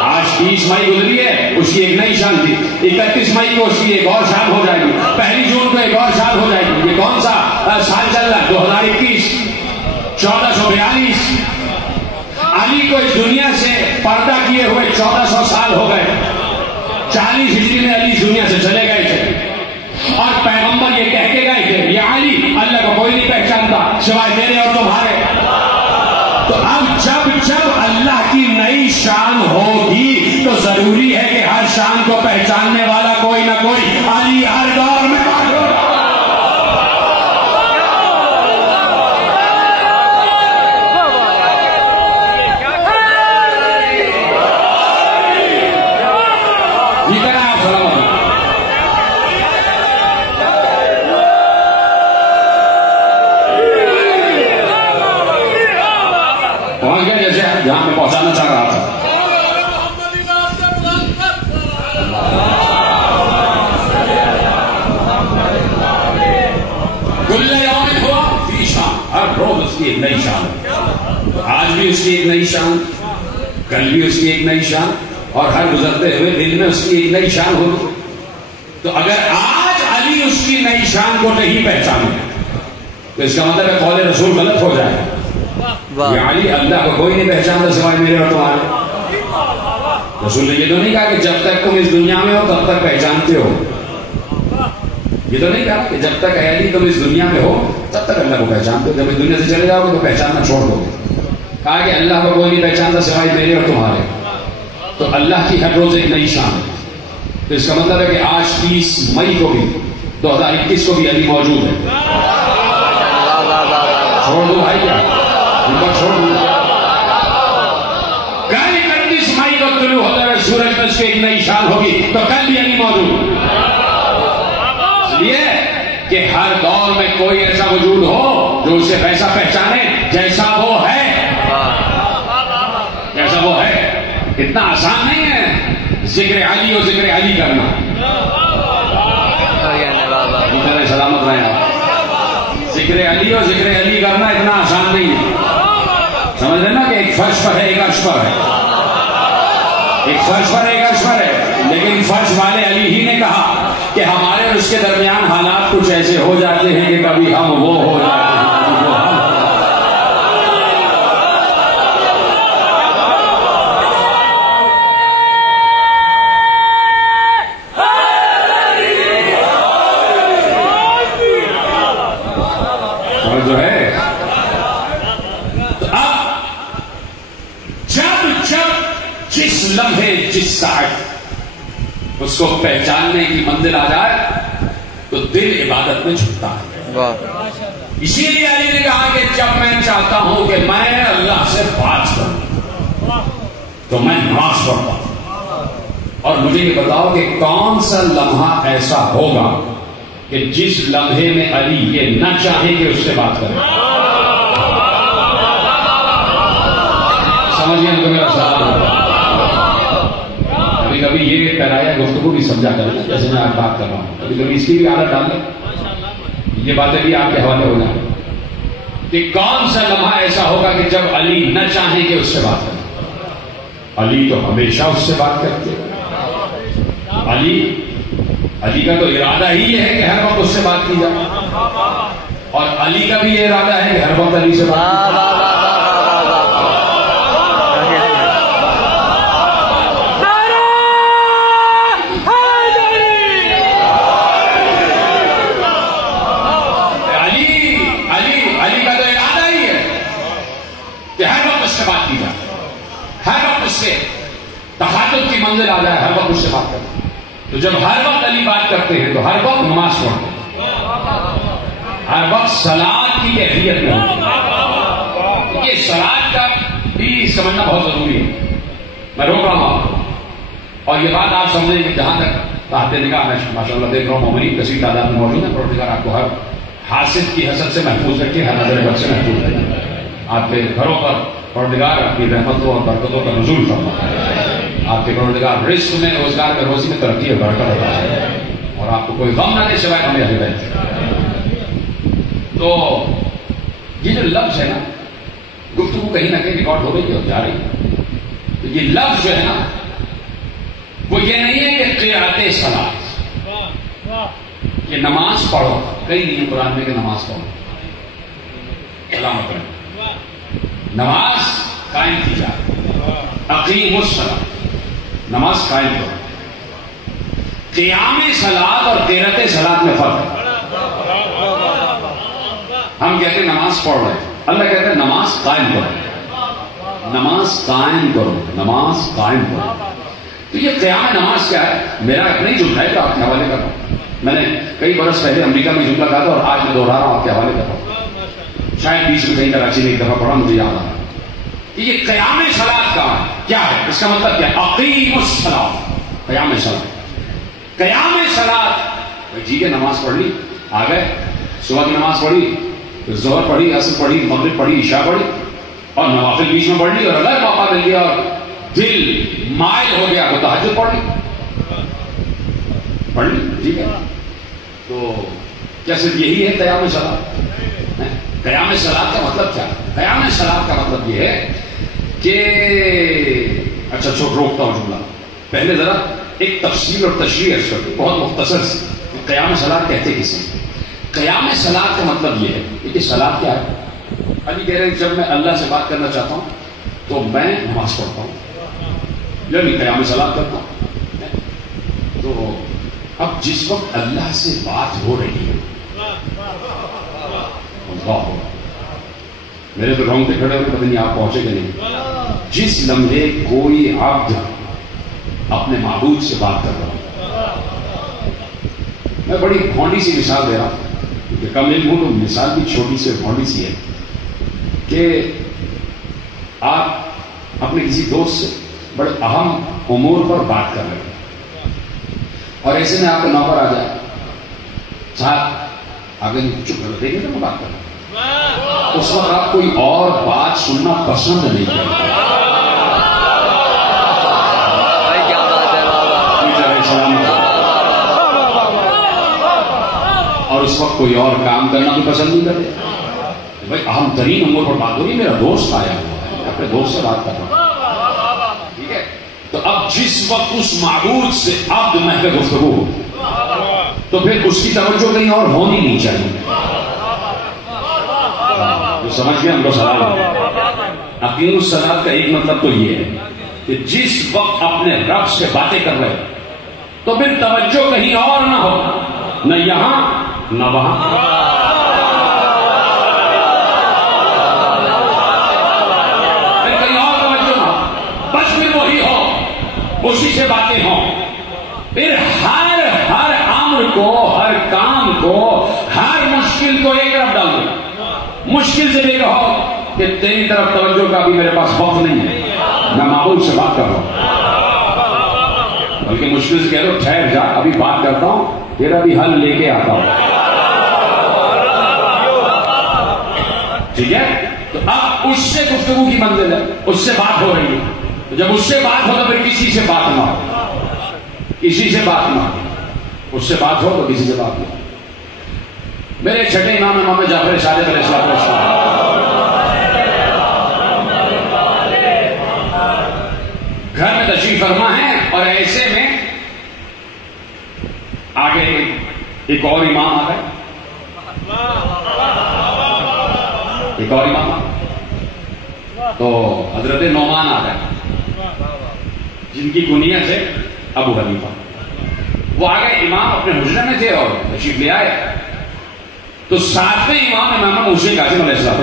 آج 30 مئی گزری ہے, اس کی ایک نئی شان تھی. 31 مئی کو اس کی ایک اور شان ہو جائے گی, 1 جون کو ایک اور شان ہو جائے گی. یہ کون سا سال چل رہا ہے؟ 2021, 1442. علی کو اس دنیا سے پردہ کیے ہوئے 1400 سال ہو گئے. 40 ہجری میں علی دنیا سے چلے گئے تھے اور پیغمبر یہ کہہ کے گئے تھے یہ علی اللہ کو کوئی نہیں پہچانتا سوائے میرے اور تمہارے. تو اب جب اللہ کی نئی شان ہوگی تو ضروری ہے کہ ہر شان کو پہچاننے والا کوئی نہ کوئی علی ہر دور میں موجود ہے. جہاں میں پہنچانا چاہ رہا تھا. کل یوم ہوا فی شان، ہر روز اس کی ایک نئی شان ہے. آج بھی اس کی ایک نئی شان، کل بھی اس کی ایک نئی شان، اور ہر گزرتے ہوئے دن میں اس کی ایک نئی شان ہوگی. تو اگر آج علی اس کی نئی شان کو نہیں پہچانے تو اس کا مطلب ہے قول رسول غلط ہو جائے. یہ علی اللہ کو کوئی نہیں پہچانتا سوائے میرے اور تمہارے. رسول نے یہ تو نہیں کہا کہ جب تک تم اس دنیا میں ہو تب تک پہچانتے ہو. یہ تو نہیں کہا کہ جب تک اے علی تم اس دنیا میں ہو تب تک اللہ کو پہچانتے ہو، جب اس دنیا سے چلے جاؤ گے تو پہچاننا چھوڑ دو گے. کہا کہ اللہ کو کوئی نہیں پہچانتا سوائے میرے اور تمہارے. تو اللہ کی ہر روز ایک نئی شان ہے. تو اس کا مطلب ہے کہ آج 30 مئی کو بھی 2021 کو بھی علی موجود ہے. چھوڑ دو بھائی کیا چھوڑ دو. کل 31 مئی کو طلوع ہوتا ہے سورج میں اس کی ایک نئی شان ہوگی تو کل بھی علی موجود. اس لیے کہ ہر دور میں کوئی ایسا وجود ہو جو اسے ویسا پہچانے جیسا وہ ہے. جیسا وہ ہے. اتنا آسان نہیں ہے ذکر علی اور ذکر علی کرنا. سلامت رہے آپ. ذکر علی اور ذکر علی کرنا اتنا آسان نہیں ہے. سمجھ رہے نا کہ ایک فرش پر ہے ایک عرش پر ہے. ایک فرش پر ایک عرش پر ہے. لیکن فرش والے علی ہی نے کہا کہ ہمارے اور اس کے درمیان حالات کچھ ایسے ہو جاتے ہیں کہ کبھی ہم وہ ہو جاتے ہیں. جو ہے جس لمحے جس ساعت اس کو پہچاننے کی منزل آ جائے تو دل عبادت میں جھکتا ہے. اسی لیے علی نے کہا کہ جب میں چاہتا ہوں کہ میں اللہ سے بات کروں تو میں نماز پڑھتا ہوں. اور مجھے یہ بتاؤ کہ کون سا لمحہ ایسا ہوگا کہ جس لمحے میں علی یہ نہ چاہے کہ اس سے بات کرے. سمجھیے تو میرا سوال ہوگا. کبھی کبھی یہ پیرایا گفتگو بھی سمجھا کریں جیسے میں آپ بات کر رہا ہوں. کبھی کبھی اس کی بھی عادت ڈال لیں. یہ باتیں بھی آپ کے حوالے ہو جائیں کہ کون سا لمحہ ایسا ہوگا کہ جب علی نہ چاہے کہ اس سے بات کرے. علی تو ہمیشہ اس سے بات کرتے. علی کا تو ارادہ ہی یہ ہے کہ ہر وقت اس سے بات کی جائے. اور علی کا بھی یہ ارادہ ہے کہ ہر وقت علی سے بات کی جائے. علی کا تو ارادہ ہی ہے کہ ہر وقت اس سے بات کی جائے. ہر وقت اس سے تخاطب کی منزل آ جائے. ہر وقت اس سے بات کرتے. تو جب ہر وقت علی بات کرتے ہیں تو ہر وقت نماز پڑھتے ہیں. ہر وقت صلاۃ کی کیفیت میں ہوتی ہے. یہ صلاۃ کا بھی سمجھنا بہت ضروری ہے. میں روک رہا ہوں اور یہ بات آپ سمجھیں کہ جہاں تک تحت نگاہ میں ماشاء اللہ دیکھ رہا ہوں مومنین کثیر تعداد میں موجود ہیں. پروردگار آپ کو ہر حاسد کی حسد سے محفوظ رکھے. ہر نظر بد سے محفوظ رکھے. آپ کے گھروں پر پروردگار اپنی رحمتوں اور برکتوں کا نزول فرمائے. آپ کے پروردگار رزق میں روزگار میں روزی میں ترقی اور برکت ہوتا ہے اور آپ کو کوئی غم نہ دے سوائے ہمیں ہدایت. تو یہ جو لفظ ہے نا گفتگو کہیں نہ کہیں ریکارڈ ہو رہی ہے اور جا رہی ہے. تو یہ لفظ جو ہے نا وہ یہ نہیں ہے کہ قرأت صلاۃ یہ نماز پڑھو. کہیں نہیں ہے قرآن میں کہ نماز پڑھو. علامت کریں. نماز قائم کی جائے. اقیم الصلاۃ, نماز قائم کرو. قیام صلاۃ اور قرۃ صلاۃ میں فرق ہے. ہم کہتے ہیں نماز پڑھ رہے ہیں, اللہ کہتے ہیں نماز قائم کرو, نماز قائم کرو, نماز قائم کرو. تو یہ قیام نماز کیا ہے؟ میرا اپنا ہی جملہ ہے تو آپ کے حوالے کر رہا ہوں. میں نے کئی برس پہلے امریکہ میں جملہ کہا تھا اور آج میں دوہرا رہا ہوں, آپ کے حوالے کر رہا ہوں. شاید بیچ میں کہیں کراچی میں ایک دفعہ پڑھا, مجھے یاد آ رہا کہ یہ قیام صلاۃ کا کیا ہے, اس کا مطلب کیا ہے؟ اقیم الصلاۃ, قیام صلاۃ. قیام صلاۃ, ٹھیک ہے نماز پڑھ لی, آ گئے, صبح کی نماز پڑھی, ظہر پڑھی, عصر پڑھی, مغرب پڑھی, عشاء پڑھی, اور نوافل بیچ میں پڑھ لی, اور اگر موقع مل گیا اور دل مائل ہو گیا تو تہجد پڑھ لی, ٹھیک ہے. تو کیا صرف یہی ہے قیام صلاۃ؟ قیام صلاۃ کا مطلب کیا ہے؟ قیام صلاۃ کا مطلب یہ ہے کہ اچھا روکتا ہوں جملہ, پہلے ذرا ایک تفصیل اور تشریح کر دوں بہت مختصر سی. قیام صلاۃ کہتے کسے؟ قیام صلاۃ کا مطلب یہ ہے کہ صلاۃ کیا ہے. ابھی کہہ رہے ہیں جب میں اللہ سے بات کرنا چاہتا ہوں تو میں نماز پڑھتا ہوں, یعنی قیام صلاۃ کرتا ہوں. تو اب جس وقت اللہ سے بات ہو رہی ہے, اللہ میرے تو رونگٹے کھڑے ہوئے, پتہ نہیں آپ پہنچے کہ نہیں. جس لمحے کوئی عبد اپنے معبود سے بات کر رہا ہوں, میں بڑی بھونڈی سی مثال دے رہا ہوں کیونکہ کم علم ہوں تو مثال بھی چھوٹی سی بھونڈی سی ہے کہ آپ اپنے کسی دوست سے بڑے اہم امور پر بات کر رہے ہیں اور ایسے میں آپ کا نوکر آ جائے, صاحب آگے چپ کر دیکھیں تو میں بات کر رہا ہوں, اس وقت آپ کوئی اور بات سننا پسند نہیں کرتے. اور اس وقت کوئی اور کام کرنا بھی پسند نہیں کرتے. بھائی اہم ترین امور پر بات ہو رہی, میرا دوست آیا ہوا ہے, اپنے دوست سے بات کر رہا ہوں, ٹھیک ہے. تو اب جس وقت اس معبود سے عبد محض گفتگو ہو تو پھر اس کی توجہ کہیں اور ہونی نہیں چاہیے. تو سمجھ گئے ہم کو سوال. اقیم الصلاۃ کا ایک مطلب تو یہ ہے کہ جس وقت اپنے رب سے باتیں کر رہے تو پھر توجہ کہیں اور نہ ہو, نہ یہاں نہ وہاں. پھر کہیں اور توجہ نہ ہو, بس پھر وہی ہو, اسی سے باتیں ہوں. پھر ہر امر کو, ہر کام کو, ہر مشکل کو ایک طرف ڈال دو. مشکل سے بھی کہو کہ تیری طرف توجہ کا بھی میرے پاس وقت نہیں ہے, میں معبود سے بات کر رہا ہوں. بلکہ مشکل سے کہہ دو ٹھہر جا, ابھی بات کرتا ہوں, تیرا بھی حل لے کے آتا ہوں, ٹھیک ہے. تو اب اس سے گفتگو کی منزل ہے, اس سے بات ہو رہی ہے. تو جب اس سے بات ہو تو پھر کسی سے بات نہ ہو, کسی سے بات نہ ہو. اس سے بات ہو تو کسی سے بات نہ ہو. میرے چھٹے امام جعفر صادق علیہ السلام گھر میں تشریف فرما ہے, اور ایسے میں آگے ایک اور امام آ گئے, ایک اور امام آ گئے. تو حضرت نعمان آ گئے جن کی کنیت ہے ابو حنیفہ. وہ آگے امام اپنے حجرے میں تھے اور تشریف لے آئے. تو ساتویں امام موسی کاظم علیہ السلام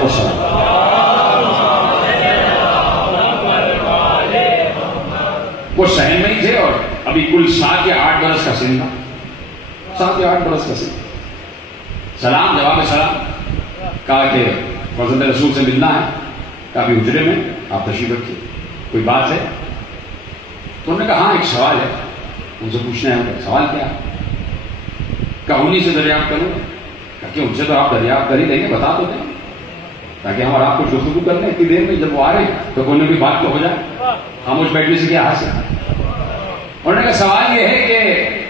وہ شہر میں ہی تھے, اور ابھی کل 7 یا 8 برس کا سن تھا, 7 یا 8 برس کا سن. سلام, جواب سلام, کہا کہ فرزند رسول سے ملنا ہے. کہا ابھی حجرے میں آپ تشریف رکھیے, کوئی بات ہے؟ تو انہوں نے کہا ہاں ایک سوال ہے, ان سے پوچھنا ہے. سوال کیا؟ کہا انہیں سے دریافت کروں. کہ ان سے تو آپ دریافت کر ہی دیں گے, بتا تو دیں تاکہ ہم اور آپ کو گفتگو کر لیں اتنی دیر میں. جب وہ آ رہے تو کوئی نہ کوئی بات تو ہو جائے, خاموش بیٹھنے سے کیا حاصل. انہوں نے کہا سوال یہ ہے کہ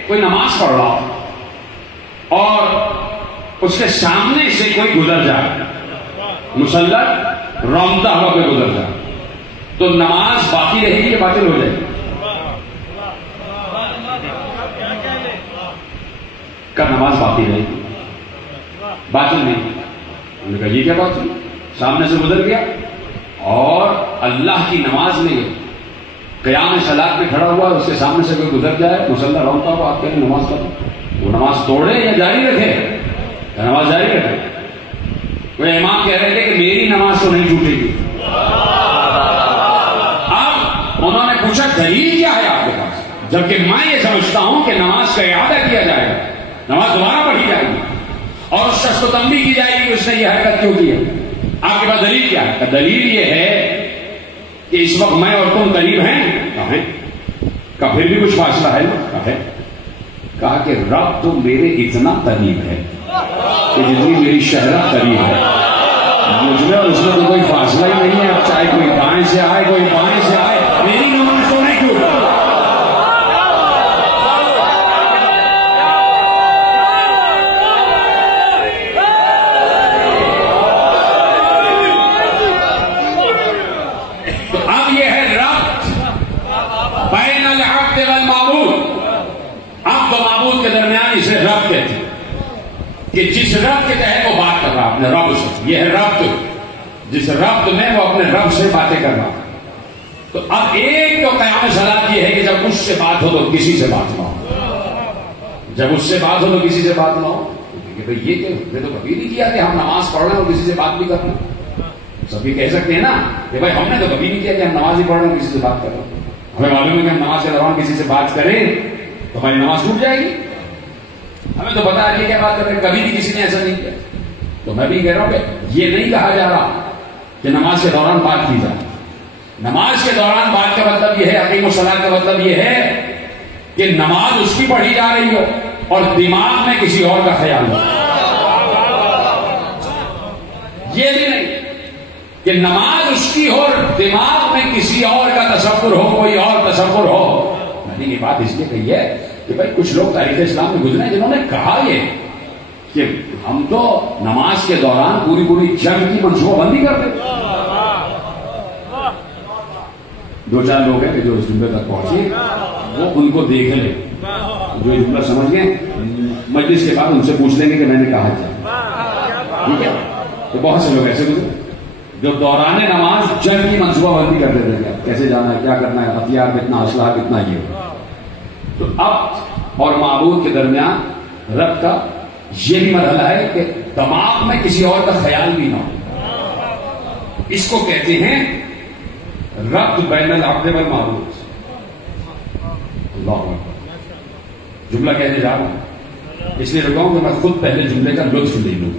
کوئی نماز پڑھ رہا ہو اور اس کے سامنے سے کوئی گزر جائے, مسلط رونگتا ہوا کوئی گزر جائے, تو نماز باقی رہے گی کہ باطل ہو جائے گی؟ کب نماز باقی رہے گی, باطل نہیں. انہوں نے کہا یہ کیا بات ہے, سامنے سے گزر گیا اور اللہ کی نماز میں قیام صلاۃ میں کھڑا ہوا، اس کے سامنے سے کوئی گزر جائے، مصلی روتا کو آپ کہیں نماز پڑھو، وہ نماز توڑے یا جاری رکھے؟ یا نماز جاری رکھے؟ وہ امام کہہ رہے تھے کہ میری نماز تو نہیں ٹوٹے گی. اب انہوں نے پوچھا دلیل کیا ہے آپ کے پاس؟ جبکہ میں یہ سمجھتا ہوں کہ نماز کا اعادہ کیا جائے گا، نماز دوبارہ پڑھی جائے گی اور اس شخص کو تنبیہ کی جائے گی کہ اس نے یہ حرکت کیوں کی ہے. آپ کے پاس دلیل کیا ہے؟ دلیل یہ ہے کہ اس وقت میں اور تم قریب ہیں. کہا پھر بھی کچھ فاصلہ ہے نا؟ کہا کہ رب تو میرے اتنا قریب ہے کہ جتنی میری شہرت قریب ہے، مجھ میں اور اس میں تو کوئی فاصلہ ہی نہیں ہے. اب چاہے کوئی دائیں سے آئے کوئی بائیں سے آئے، میری نماز تو نہیں کیوں. کہ جس رب کے تحت وہ بات کر رہا اپنے رب سے، یہ ہے ربط، جس ربط میں وہ اپنے رب سے باتیں کر رہا. تو اب ایک تو قیام صلاۃ یہ ہے کہ جب اس سے بات ہو تو کسی سے بات نہ ہو، جب اس سے بات ہو تو کسی سے بات نہ ہو. کہ بھئی یہ کہ ہم نے تو کبھی نہیں کیا کہ ہم نماز پڑھ رہے ہیں اور کسی سے بات بھی کر رہے ہیں. سبھی کہہ سکتے ہیں نا کہ بھائی ہم نے تو کبھی نہیں کیا کہ ہم نماز ہی پڑھ رہے ہیں اور کسی سے بات کر رہے ہیں. ہمیں معلوم ہے کہ ہم نماز کے دوران کسی سے بات کریں تو ہماری نماز ٹوٹ جائے گی. ہمیں تو پتا ہے کیا بات کر رہے ہیں، کبھی بھی کسی نے ایسا نہیں کیا. تو میں بھی کہہ رہا ہوں کہ یہ نہیں کہا جا رہا کہ نماز کے دوران بات کی جائے. نماز کے دوران بات کا مطلب یہ ہے، اقیم الصلاۃ کا مطلب یہ ہے کہ نماز اس کی پڑھی جا رہی ہو اور دماغ میں کسی اور کا خیال ہو. یہ بھی نہیں کہ نماز اس کی ہو اور دماغ میں کسی اور کا تصور ہو، کوئی اور تصور ہو. میں نے یہ بات اس لیے کہی ہے کہ بھائی کچھ لوگ تاریخ اسلام میں گزرے جنہوں نے کہا یہ کہ ہم تو نماز کے دوران پوری جنگ کی منصوبہ بندی کرتے. دو چار لوگ ہیں کہ جو اس جملے تک پہنچے وہ ان کو دیکھ لیں، جو یہ جملہ سمجھ گئے مجلس کے بعد ان سے پوچھ لیں گے کہ میں نے کہا کیا. ٹھیک ہے؟ تو بہت سے لوگ ایسے گزرے جو دوران نماز جنگ کی منصوبہ بندی کرتے تھے، کیسے جانا ہے، کیا کرنا ہے، ہتھیار کتنا، اسلحہ کتنا. یہ تو اب اور معبود کے درمیان رب کا یہ بھی مرحلہ ہے کہ دماغ میں کسی اور کا خیال بھی نہ ہو. اس کو کہتے ہیں ربط بین العبد والمعبود. اللہ اکبر. جملہ کہنے جا رہا ہوں اس لیے رکاؤں کہ میں خود پہلے جملے کا لطف لے لوں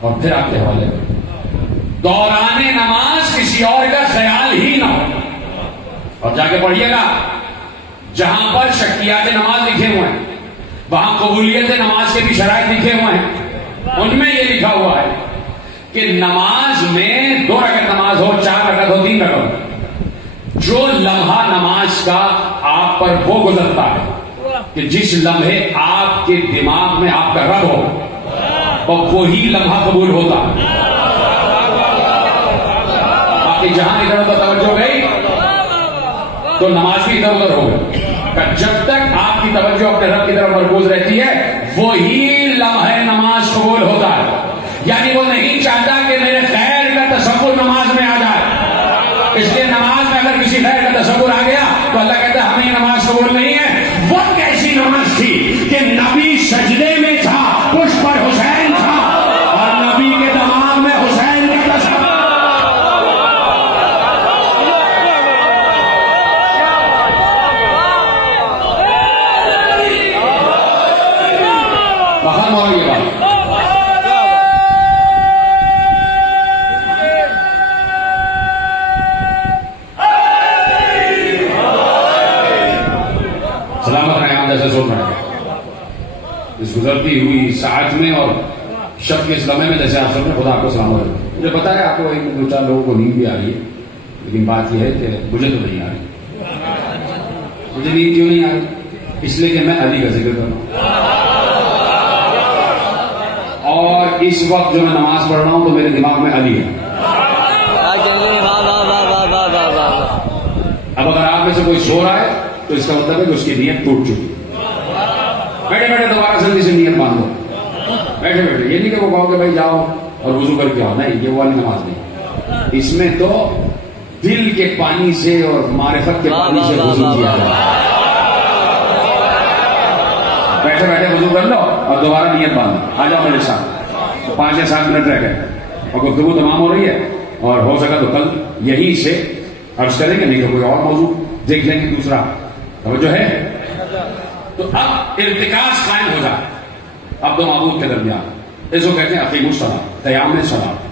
اور پھر آپ کے حوالے کروں. دوران نماز کسی اور کا خیال ہی نہ ہو. اور جا کے پڑھیے گا جہاں پر شکیات نماز لکھے ہوئے ہیں وہاں قبولیت نماز کے بھی شرائط لکھے ہوئے ہیں. ان میں یہ لکھا ہوا ہے کہ نماز میں 2 رکعت نماز ہو، 4 رکعت ہو، 3 رکعت ہو، جو لمحہ نماز کا آپ پر وہ گزرتا ہے کہ جس لمحے آپ کے دماغ میں آپ کا رب ہو اور وہی لمحہ قبول ہوتا ہے. باقی جہاں ادھر ادھر توجہ گئی تو نماز بھی ادھر ادھر ہو گئی. جب تک آپ کی توجہ اپنے رب کی طرف مرکوز رہتی ہے وہی لمحہ نماز قبول ہوتا ہے. یعنی وہ نہیں چاہتا کہ میرے خیر کا تصور نماز میں آ جائے، اس لیے نماز میں اگر کسی خیر کا تصور آ گیا تو اللہ کہتا ہے ہمیں یہ نماز قبول نہیں ہے. وہ کیسی نماز تھی کہ نبی سجدے میں تھا، پشت پر حسین تھا اور نبی کے دماغ میں حسین کا تصور. اس گزرتی ہوئی ساعت میں اور شب کے اس لمحے میں جیسے آپ سب نے خدا آپ کو سلامت رکھے. مجھے پتا ہے آپ کو 2-4 لوگوں کو نیند بھی آ رہی ہے، لیکن بات یہ ہے کہ مجھے تو نہیں آ رہی. مجھے نیند کیوں نہیں آ رہی؟ اس لیے کہ میں علی کا ذکر کر رہا ہوں اور اس وقت جو میں نماز پڑھ رہا ہوں تو میرے دماغ میں علی ہے. اب اگر آپ میں سے کوئی سو رہا ہے تو اس کا مطلب ہے کہ اس کی نیت ٹوٹ چکی ہے. بیٹھے بیٹھے دوبارہ جلدی سے نیت مان لو. بیٹھے بیٹھے یہ نہیں کہ وہ کہو کہ بھائی جاؤ اور وضو کر کے آؤ، نہیں، یہ وہ والی نماز نہیں. اس میں تو دل کے پانی سے اور معرفت کے پانی سے وضو کیا جائے. بیٹھے بیٹھے وضو کر لو اور دوبارہ نیت باندھو. آ جاؤ میرے ساتھ. 5 یا 7 منٹ رہ گئے اور گفتگو تمام ہو رہی ہے، اور ہو سکا تو کل یہی سے عرض کریں گے، نہیں تو کوئی اور موضوع دیکھ لیں گے دوسرا. توجہ ہے؟ تو اب ارتکاز قائم ہو جائے اب دو معبود کے درمیان. اس کو کہتے ہیں اقیم الصلاۃ، قیام صلاۃ.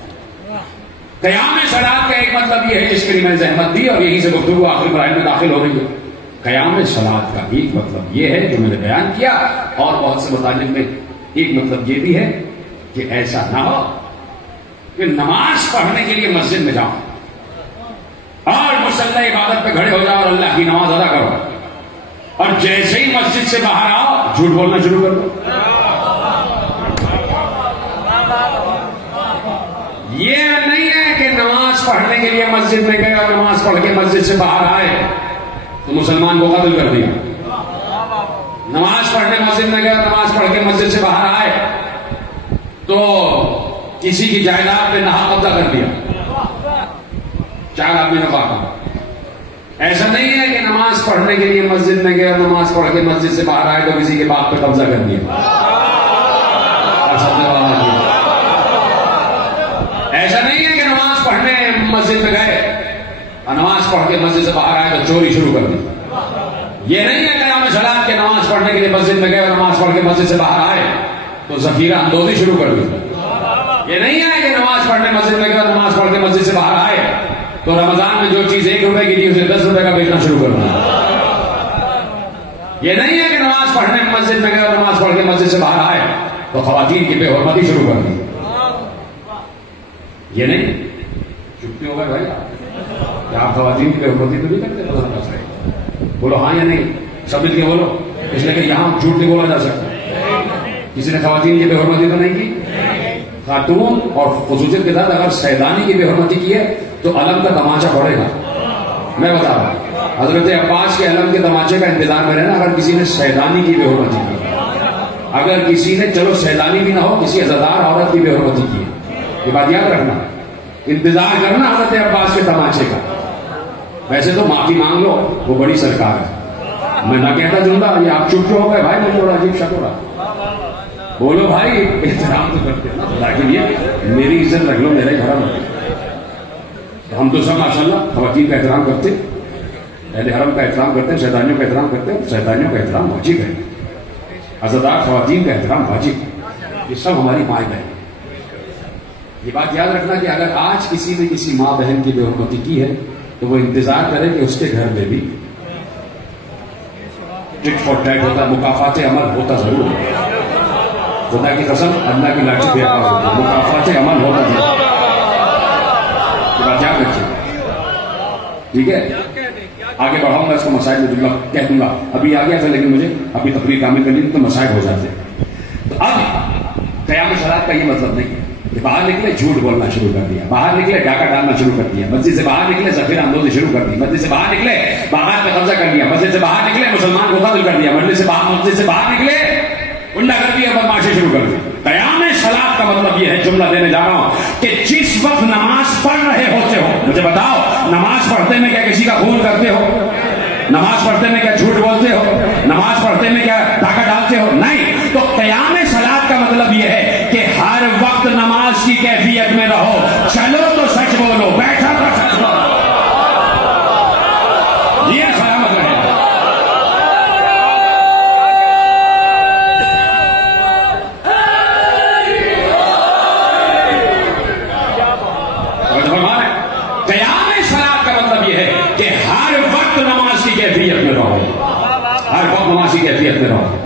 قیام صلاۃ کا ایک مطلب یہ ہے جس کے لیے میں نے زحمت دی اور یہی سے گفتگو آخری مراحل میں داخل ہو رہی ہے. قیام صلاۃ کا ایک مطلب یہ ہے جو میں نے بیان کیا، اور بہت سے متعلق میں ایک مطلب یہ بھی ہے کہ ایسا نہ ہو کہ نماز پڑھنے کے لیے مسجد میں جاؤ اور مصلی عبادت پہ کھڑے ہو جاؤ اور اللہ کی نماز ادا کرو، اور جیسے ہی مسجد سے باہر آؤ جھوٹ بولنا شروع کر دو. یہ نہیں ہے کہ نماز پڑھنے کے لیے مسجد میں گئے اور نماز پڑھ کے مسجد سے باہر آئے تو مسلمان کو قتل کر دیا. نماز پڑھنے مسجد میں گئے اور نماز پڑھ کے مسجد سے باہر آئے تو کسی کی جائیداد پہ نہا قبضہ کر دیا. 4 آدمی نے کہا. ایسا نہیں ہے کہ نماز پڑھنے کے لیے مسجد میں گئے اور نماز پڑھ کے مسجد سے باہر آئے تو کسی کے باپ پہ قبضہ کر دیا. ایسا نہیں ہے کہ نماز پڑھنے مسجد میں گئے اور نماز پڑھ کے مسجد سے باہر آئے تو چوری شروع کر دی. یہ نہیں ہے قیام صلاۃ کے نماز پڑھنے کے لیے مسجد میں گئے اور نماز پڑھ کے مسجد سے باہر آئے تو ذخیرہ اندوزی شروع کر دی. یہ نہیں ہے کہ نماز پڑھنے مسجد میں گئے اور نماز پڑھ کے مسجد سے باہر آئے تو رمضان میں جو چیز 1 روپے کی تھی اسے 10 روپے کا بیچنا شروع کر دیا. یہ نہیں ہے کہ نماز پڑھنے مسجد میں گئے اور نماز پڑھ کے مسجد سے باہر آئے تو خواتین کی بے حرمتی شروع کر دی. یہ نہیں. چپتے ہو گئے بھائی کیا آپ خواتین کی بے حرمتی تو نہیں کرتے؟ بولو ہاں یا نہیں، سب مل کے بولو، اس لیے کہ یہاں جھوٹ نہیں بولا جا سکتا. کسی نے خواتین کی بے حرمتی تو نہیں کی. خاتون اور خصوصیت کے ساتھ اگر سیدانی کی بے حرمتی کی ہے تو علم کا تماچا پڑے گا. میں بتا رہا ہوں حضرت عباس کے علم کے تماچے کا انتظار میں رہنا اگر کسی نے سیدانی کی بے حرمتی کی. اگر کسی نے چلو سیدانی بھی نہ ہو کسی عزادار عورت کی بے حرمتی کی ہے، یہ بات یاد رکھنا. انتظار کرنا حضرت عباس کے تماچے کا. ویسے تو معافی مانگ لو، وہ بڑی سرکار ہے. میں نہ کہتا جملہ یہ آپ چپ ہو گئے بھائی، مجھے بڑا عجیب شک ہو رہا. بولو بھائی احترام تو کرتے ہیں نا، لیکن یہ میری عزت رکھ لو، میرا ہی حرم ہے. ہم تو سب ماشاءاللہ خواتین کا احترام کرتے ہیں، اہل حرم کا احترام کرتے ہیں، شیطانیوں کا احترام کرتے ہیں. شیطانیوں کا احترام واجب ہے، عزادار خواتین کا احترام واجب ہے. یہ سب ہماری مائیں بہن. یہ بات یاد رکھنا کہ اگر آج کسی نے کسی ماں بہن کی بے حرمتی کی ہے تو وہ انتظار کرے کہ اس کے گھر میں بھی ٹٹ فار ٹیٹ ہوتا، مکافات عمل ہوتا ضرور ہے. خدا کی قسم اللہ کی لاٹھی پہ آواز ہوتی ہے، مکافات عمل ہوتا ضرور. یہ بات یاد رکھیے، ٹھیک ہے؟ آگے بڑھاؤں گا اس کو مسائل میں جملہ کہہ دوں گا. ابھی آ گیا تھا لیکن مجھے ابھی تقریر کامل کرنی تھی تو مسائل ہو جاتے. تو اب قیام صلاۃ کا یہ مطلب نہیں ہے کہ باہر نکلے جھوٹ بولنا شروع کر دیا، باہر نکلے ڈاکہ ڈالنا شروع کر دیا، مسجد سے باہر نکلے ذخیرہ اندوزی شروع کر دی، مسجد سے باہر نکلے باہر پہ قبضہ کر دیا، مسجد سے باہر نکلے مسلمان کو قتل کر دیا، مسجد سے باہر نکلے الٹا کر دیا، بدماشی شروع کر دی. قیام صلاۃ کا مطلب یہ ہے، جملہ دینے جا رہا ہوں کہ جس وقت نماز پڑھ رہے ہوتے ہو، مجھے بتاؤ نماز پڑھتے میں کیا کسی کا خون کرتے ہو؟ نماز پڑھتے میں کیا جھوٹ بولتے ہو؟ نماز پڑھتے میں کیا ڈاکہ ڈالتے ہو؟ نہیں. تو قیام صلاۃ کا مطلب یہ ہے کہ ہر وقت نماز کی کیفیت میں رہو. چلو تو سچ بولو، بیٹھا تو سچ بولو. یہ سلامت رہے. قیام صلاۃ کا مطلب یہ ہے کہ ہر وقت نماز کی کیفیت میں رہو، ہر وقت نماز کی کیفیت میں رہو.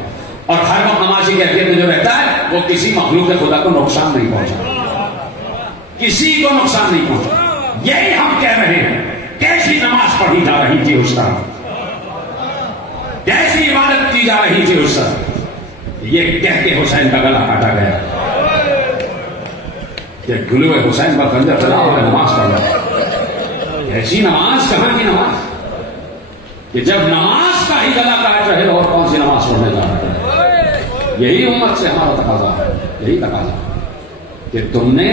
اور ہر وقت نماز کی کیفیت میں جو رہتا ہے وہ کسی مخلوق خدا کو نقصان نہیں پہنچا، کسی کو نقصان نہیں پہنچا. یہی ہم کہہ رہے ہیں. کیسی نماز پڑھی جا رہی تھی استاد، کیسی عبادت کی جا رہی تھی استاد، یہ کہہ کے حسین کا گلا کاٹا گیا کہ گلو حسین پر خنجر چلا اور نماز پڑھنا. ایسی نماز کہاں کی نماز کہ جب نماز کا ہی گلا کاٹ رہے اور کون سی نماز پڑھنے جا رہے ہیں. یہی امت سے ہمارا تقاضا ہے، یہی تقاضا کہ تم نے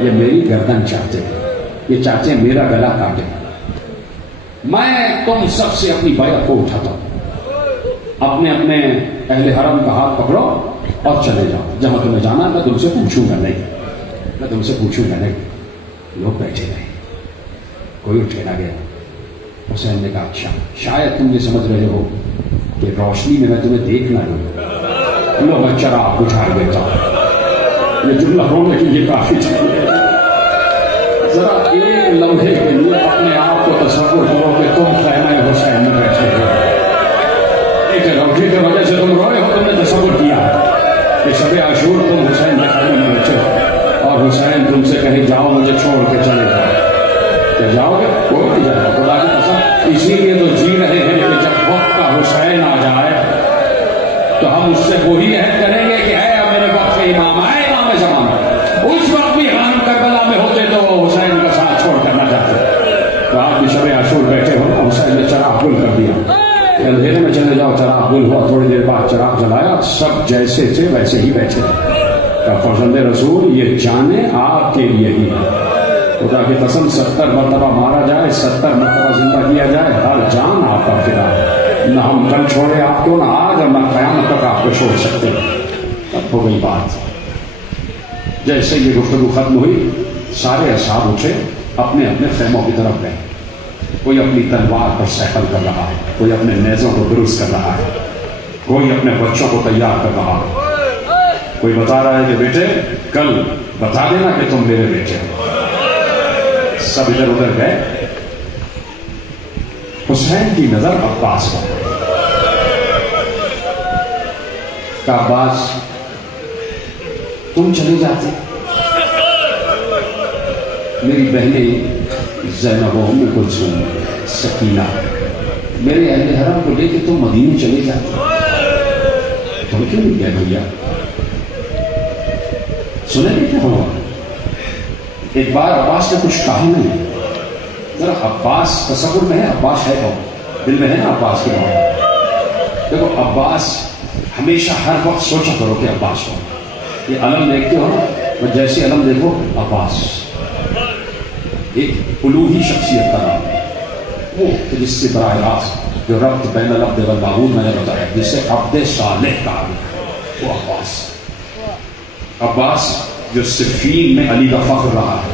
یہ میری گردن چاہتے ہیں، یہ چاہتے ہیں میرا گلا کاٹے. میں تم سب سے اپنی بیعت کو اٹھاتا ہوں. اپنے اپنے اہل حرم کا ہاتھ پکڑو اور چلے جاؤ. جہاں تمہیں جانا میں تم سے پوچھوں گا نہیں، میں تم سے پوچھوں گا نہیں. لوگ بیٹھے رہے، کوئی اٹھ کے نہ گیا. حسین نے کہا اچھا شاید تم یہ سمجھ رہے ہو کہ روشنی میں تمہیں دیکھنا نہیں. لو میں چراغ بجھا دیتا ہوں. یہ جملہ ہونے کے لیے کافی چاہیے. ذرا ایک لمحے کے لیے اپنے آپ کو تصور کرو کہ تم خیمہ حسین میں بیٹھے ہو. ایک روٹی کی وجہ سے تم روئے ہو، تم نے تصور کیا کہ شب عاشور تم حسین کے خیمے میں بیٹھے ہو اور حسین تم سے کہے جاؤ مجھے چھوڑ کے چلے جاؤ. کہ جاؤ گے؟ کوئی نہیں جائے گا. خدا کی قسم اسی لیے تو جی رہے ہیں کہ جب وقت کا حسین آ جائے تو ہم اس سے وہی عہد کریں گے کہ ہے میرے وقت کے امام آئے، امام زمانہ. اس وقت بھی ہم کربلا میں ہوتے تو حسین کا ساتھ چھوڑ کرنا چاہتے. تو آپ بھی شب عاشور بیٹھے ہو نا، حسین نے چراغ گل کر دیا. اندھیرے میں چلے جاؤ، چراغ گل ہوا. تھوڑی دیر بعد چراغ جلایا، سب جیسے تھے ویسے ہی بیٹھے. فرزند رسول یہ جانے آپ کے لیے ہی ہے. خدا کی قسم 70 مرتبہ مارا جائے، 70 مرتبہ زندہ کیا جائے، ہر جان آپ کا فدا. نہ ہم کل چھوڑے آپ کو، نہ آج، اور نہ قیامت تک آپ کو چھوڑ سکتے. اب ہو گئی بات. جیسے یہ گفتگو ختم ہوئی، سارے اصحاب اٹھے، اپنے اپنے خیموں کی طرف گئے. کوئی اپنی تلوار پر سیکل کر رہا ہے، کوئی اپنے نیزوں کو درست کر رہا ہے، کوئی اپنے بچوں کو تیار کر رہا ہے. کوئی بتا رہا ہے کہ بیٹے کل بتا دینا کہ تم میرے بیٹے ہو. سب ادھر ادھر گئے. حسین کی نظر عباس پر. کہ عباس تم چلے جاتے، میری بہنیں زینب و ام کلثوم، سکینہ، میرے اہل حرم کو لے کے تم مدینے چلے جاتے. تم کیوں نہیں گئے بھیا؟ سنے بھی کیا ہوا؟ ایک بار عباس نے کچھ کہا نہیں. ذرا عباس تصور میں ہے، عباس ہے کون؟ دل میں ہے نا عباس کے بارے. دیکھو عباس ہمیشہ ہر وقت سوچا کرو کہ عباس ہو. یہ علم دیکھتے ہو نا، جیسے علم دیکھو عباس ایک الوہی شخصیت کا نام ہے. وہ جس سے براہ راست جو ربط بین العبد والمعبود میں نے بتایا، جس سے عبد صالح کہا گیا، وہ عباس. عباس جو صفین میں علی کا فخر رہا ہے.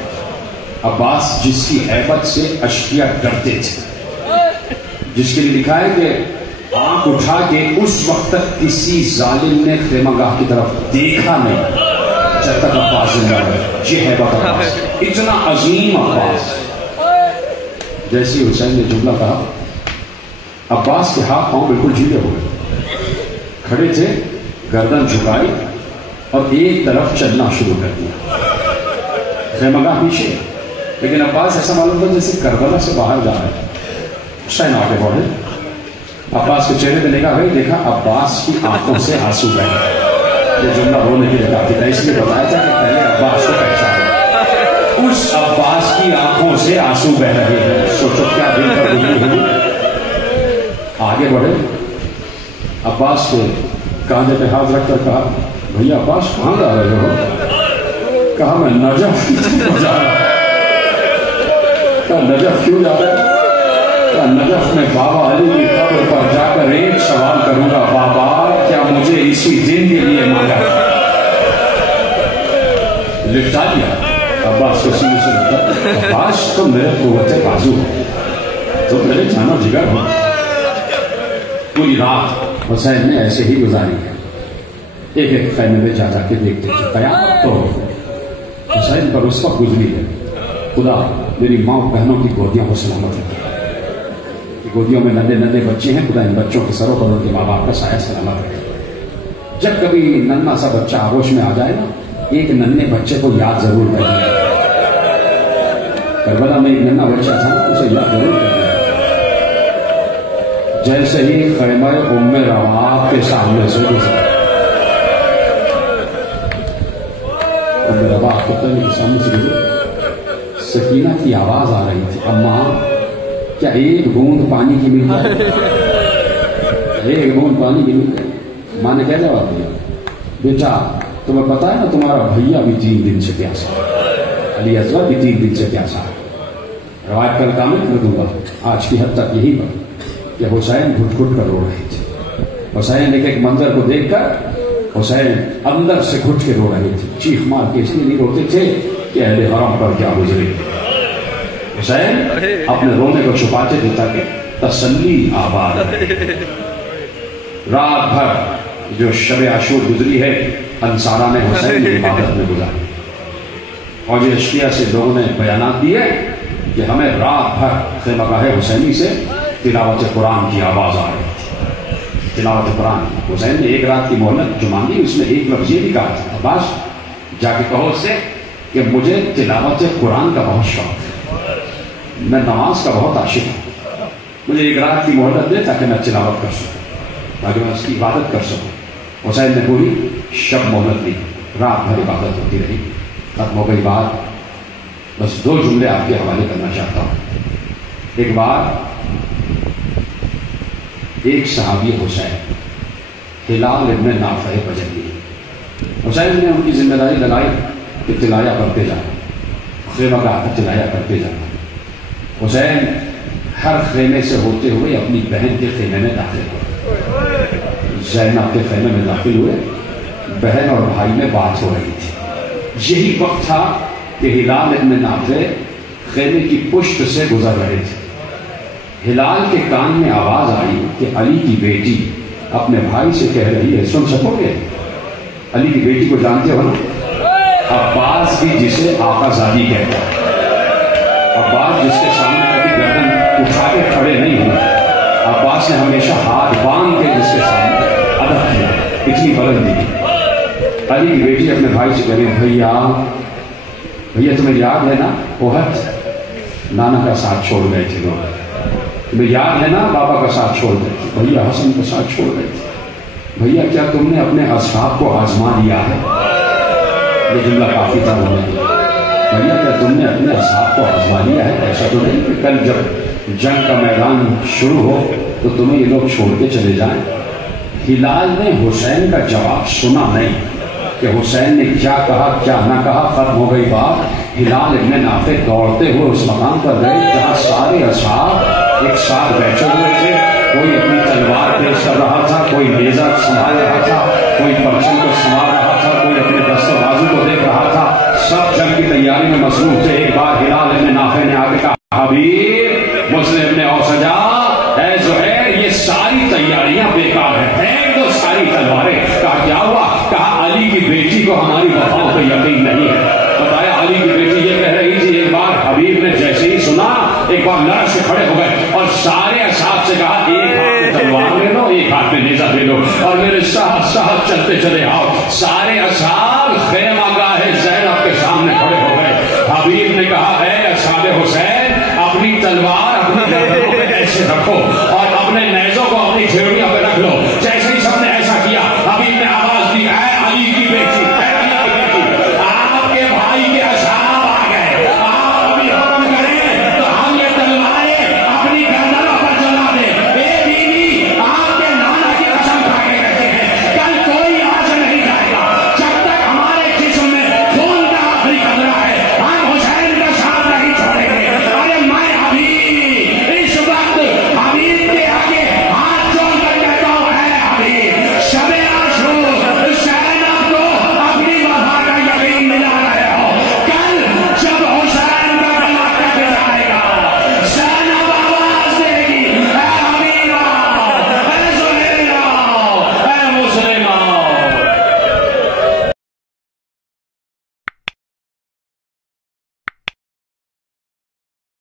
عباس جس کی ہیبت سے اشقیاء ڈرتے تھے، جس کے لیے لکھا ہے کہ آنکھ اٹھا کے اس وقت تک کسی ظالم نے خیمہ گاہ کی طرف دیکھا نہیں جب تک عباس زندہ ہے. یہ ہیبت عباس، اتنا عظیم عباس. جیسی حسین نے جملہ کہا، عباس کے ہاتھ پاؤں بالکل ڈھیلے ہو گئے. کھڑے تھے، گردن جھکائی اور ایک طرف چلنا شروع کر دیا. خیمہ گاہ پیچھے، لیکن عباس ایسا معلوم تھا جیسے کربلا سے باہر جا رہے ہیں. حسین آگے بڑھے، عباس کے چہرے پہ نگاہ ہوئی، دیکھا عباس کی آنکھوں سے آنسو بہہ رہے. یہ جملہ ہونے کی جگہ تھی، اس لیے بتایا تھا کہ پہلے عباس کو پہچانا. اس عباس کی آنکھوں سے آنسو بہ رہے ہیں. سوچو کیا دل پر گزری ہوئی. آگے بڑھے، عباس کے کاندھے پہ ہاتھ رکھ کر کہا، بھیا عباس کہاں جا رہے ہو؟ کہا میں نجف جا رہا. کہا نجف کیوں جا رہے؟ کہا نجف میں بابا علی کی قبر پر جا کر ایک سوال کروں گا، بابا کیا مجھے اسی دن کے لیے مانگا؟ لپٹا دیا عباس کو سینے سے. لگتا عباس تو میرے قوت بازو ہے، تو میرے جانا جگر ہو. پوری رات حسین نے ایسے ہی گزاری ہے. ایک ایک خیمے میں جا جا کے دیکھتے تھے. قیامت تو حسین پر اس وقت گزری ہے. خدا میری ماں بہنوں کی گودیاں کو سلامت رکھے. گودیوں میں ننھے ننھے بچے ہیں، خدا ان بچوں کے سروں پر ان کے ماں باپ کا سایہ سلامت رکھے. جب کبھی ننھا سا بچہ آغوش میں آ جائے نا، ایک ننھے بچے کو یاد ضرور کریں. کربلا میں ایک ننھا بچہ تھا، اسے یاد ضرور کریں. جیسے ہی خیمہ ام رواح کے سامنے سے گزرا، ام رواح کے سامنے سے گزرا، سکینہ کی آواز آ رہی تھی، اماں کیا ایک بوند پانی کی مل جائے؟ ایک بوند پانی کی مل جائے. ماں نے کیا جواب دیا؟ بیٹا تمہیں پتا ہے نا تمہارا بھیا بھی 3 دن سے پیاسا. علی اصغر بھی 3 دن سے پیاسا ہے. روایت کل کامل کر دوں گا آج کی حد تک یہی پر کہ حسین گھٹ گھٹ کر رو رہے تھے. حسین ایک منظر کو دیکھ کر حسین اندر سے گھٹ کے رو رہے تھے. چیخ مار کے اس لیے نہیں روتے تھے کہ اہل حرم پر کیا گزرے. حسین اپنے رونے کو چھپاتے تھے تاکہ تسلی آباد ہے. رات بھر جو شب عاشور گزری ہے انصارہ نے حسین کی عبادت میں گزاری. اور یہ اشکیہ سے لوگوں نے بیانات دیے کہ ہمیں رات بھر خیمہ گاہ حسینی سے تلاوت قرآن کی آواز آ رہی تھی. تلاوت قرآن. حسین نے ایک رات کی مہلت جو مانگی اس میں ایک لفظ یہ بھی کہا تھا عباس جا کے کہو اس سے کہ مجھے تلاوت قرآن کا بہت شوق ہے, میں نماز کا بہت عاشق ہوں, مجھے ایک رات کی مہلت دے تاکہ میں تلاوت کر سکوں, تاکہ میں اس کی عبادت کر سکوں. حسین نے پوری شب مہلت دی, رات بھر عبادت ہوتی رہی. ختم ہو گئی بات. بس 2 جملے آپ کے حوالے کرنا چاہتا ہوں. ایک بار ایک صحابی حسین ہلال ابن نافع بجلی, حسین نے ان کی ذمہ داری لگائی کہ تلایا کرتے جانا, خیمہ گاہ کا تلایا کرتے جانا. حسین ہر خیمے سے ہوتے ہوئے اپنی بہن کے خیمے میں داخل ہوئے. زینب کے خیمے میں داخل ہوئے. بہن اور بھائی میں بات ہو رہی تھی. یہی وقت تھا کہ ہلال ابن نافع خیمے کی پشت سے گزر رہے تھے. ہلال کے کان میں آواز آئی کہ علی کی بیٹی اپنے بھائی سے کہہ رہی ہے, سن سکو گے؟ علی کی بیٹی کو جانتے ہو نا, عباس کی جسے آقا زادی کہتا ہے. عباس جس کے سامنے کبھی گردن اٹھا کے کھڑے نہیں ہوئے. عباس نے ہمیشہ ہاتھ باندھ کے جس کے سامنے ادب کیا, اتنی بلندی کی. علی کی بیٹی اپنے بھائی سے کہہ رہی ہے, بھیا تمہیں یاد ہے نا احد, نانا کا ساتھ چھوڑ گئے تھے لوگ, تمہیں یاد ہے نا بابا کا ساتھ چھوڑ گئے تھے, بھیا حسن کا ساتھ چھوڑ گئے تھے, بھیا کیا تم نے اپنے اصحاب کو آزما لیا ہے؟ یہ جملہ کافی تھا ہونے کے. بھیا کیا تم نے اپنے اصحاب کو آزما لیا ہے؟ ایسا تو نہیں کہ کل جب جنگ کا میدان شروع ہو تو تمہیں یہ لوگ چھوڑ کے چلے جائیں. ہلال نے حسین کا جواب سنا نہیں کہ حسین نے کیا کہا کیا نہ کہا. ختم ہو گئی بات. ہلال ابن نافع دوڑتے ہوئے اس مقام پر گئے جہاں سارے اصحاب ایک ساتھ بیٹھے ہوئے تھے. کوئی اپنی تلوار پیش کر رہا تھا, کوئی نیزہ سنبھال رہا تھا, کوئی پرچم کو سنبھال رہا تھا, کوئی اپنے دست و بازو کو دیکھ رہا تھا. سب جنگ کی تیاری میں مصروف تھے. ایک بار ہلال ابن نافع نے آگے کہا, حبیب مسلم ابن اوسجا, اے زہیر یہ ساری تیاریاں بیکار ہیں, پھینک دو ساری تلواریں. کہا کیا ہوا؟ کہا علی کی بیٹی کو ہماری وفاؤں پہ یقین نہیں ہے. بتایا علی کی بیٹی یہ کہہ رہی تھی. ایک بار حبیب نے جیسے ہی سنا ایک بار لڑ سے کھڑے ہو گئے اور سارے اصحاب سے کہا ایک ہاتھ میں تلوار لے لو, ایک ہاتھ میں نیزہ لے لو اور میرے ساتھ ساتھ چلتے چلے آؤ. سارے اصحاب خیمہ گاہ زینب کے سامنے کھڑے ہو گئے. حبیب نے کہا اے اصحاب حسین اپنی تلوار اپنی گردنوں پہ ایسے رکھو اور اپنے نیزوں کو اپنی کھیڑیوں پہ رکھ لو.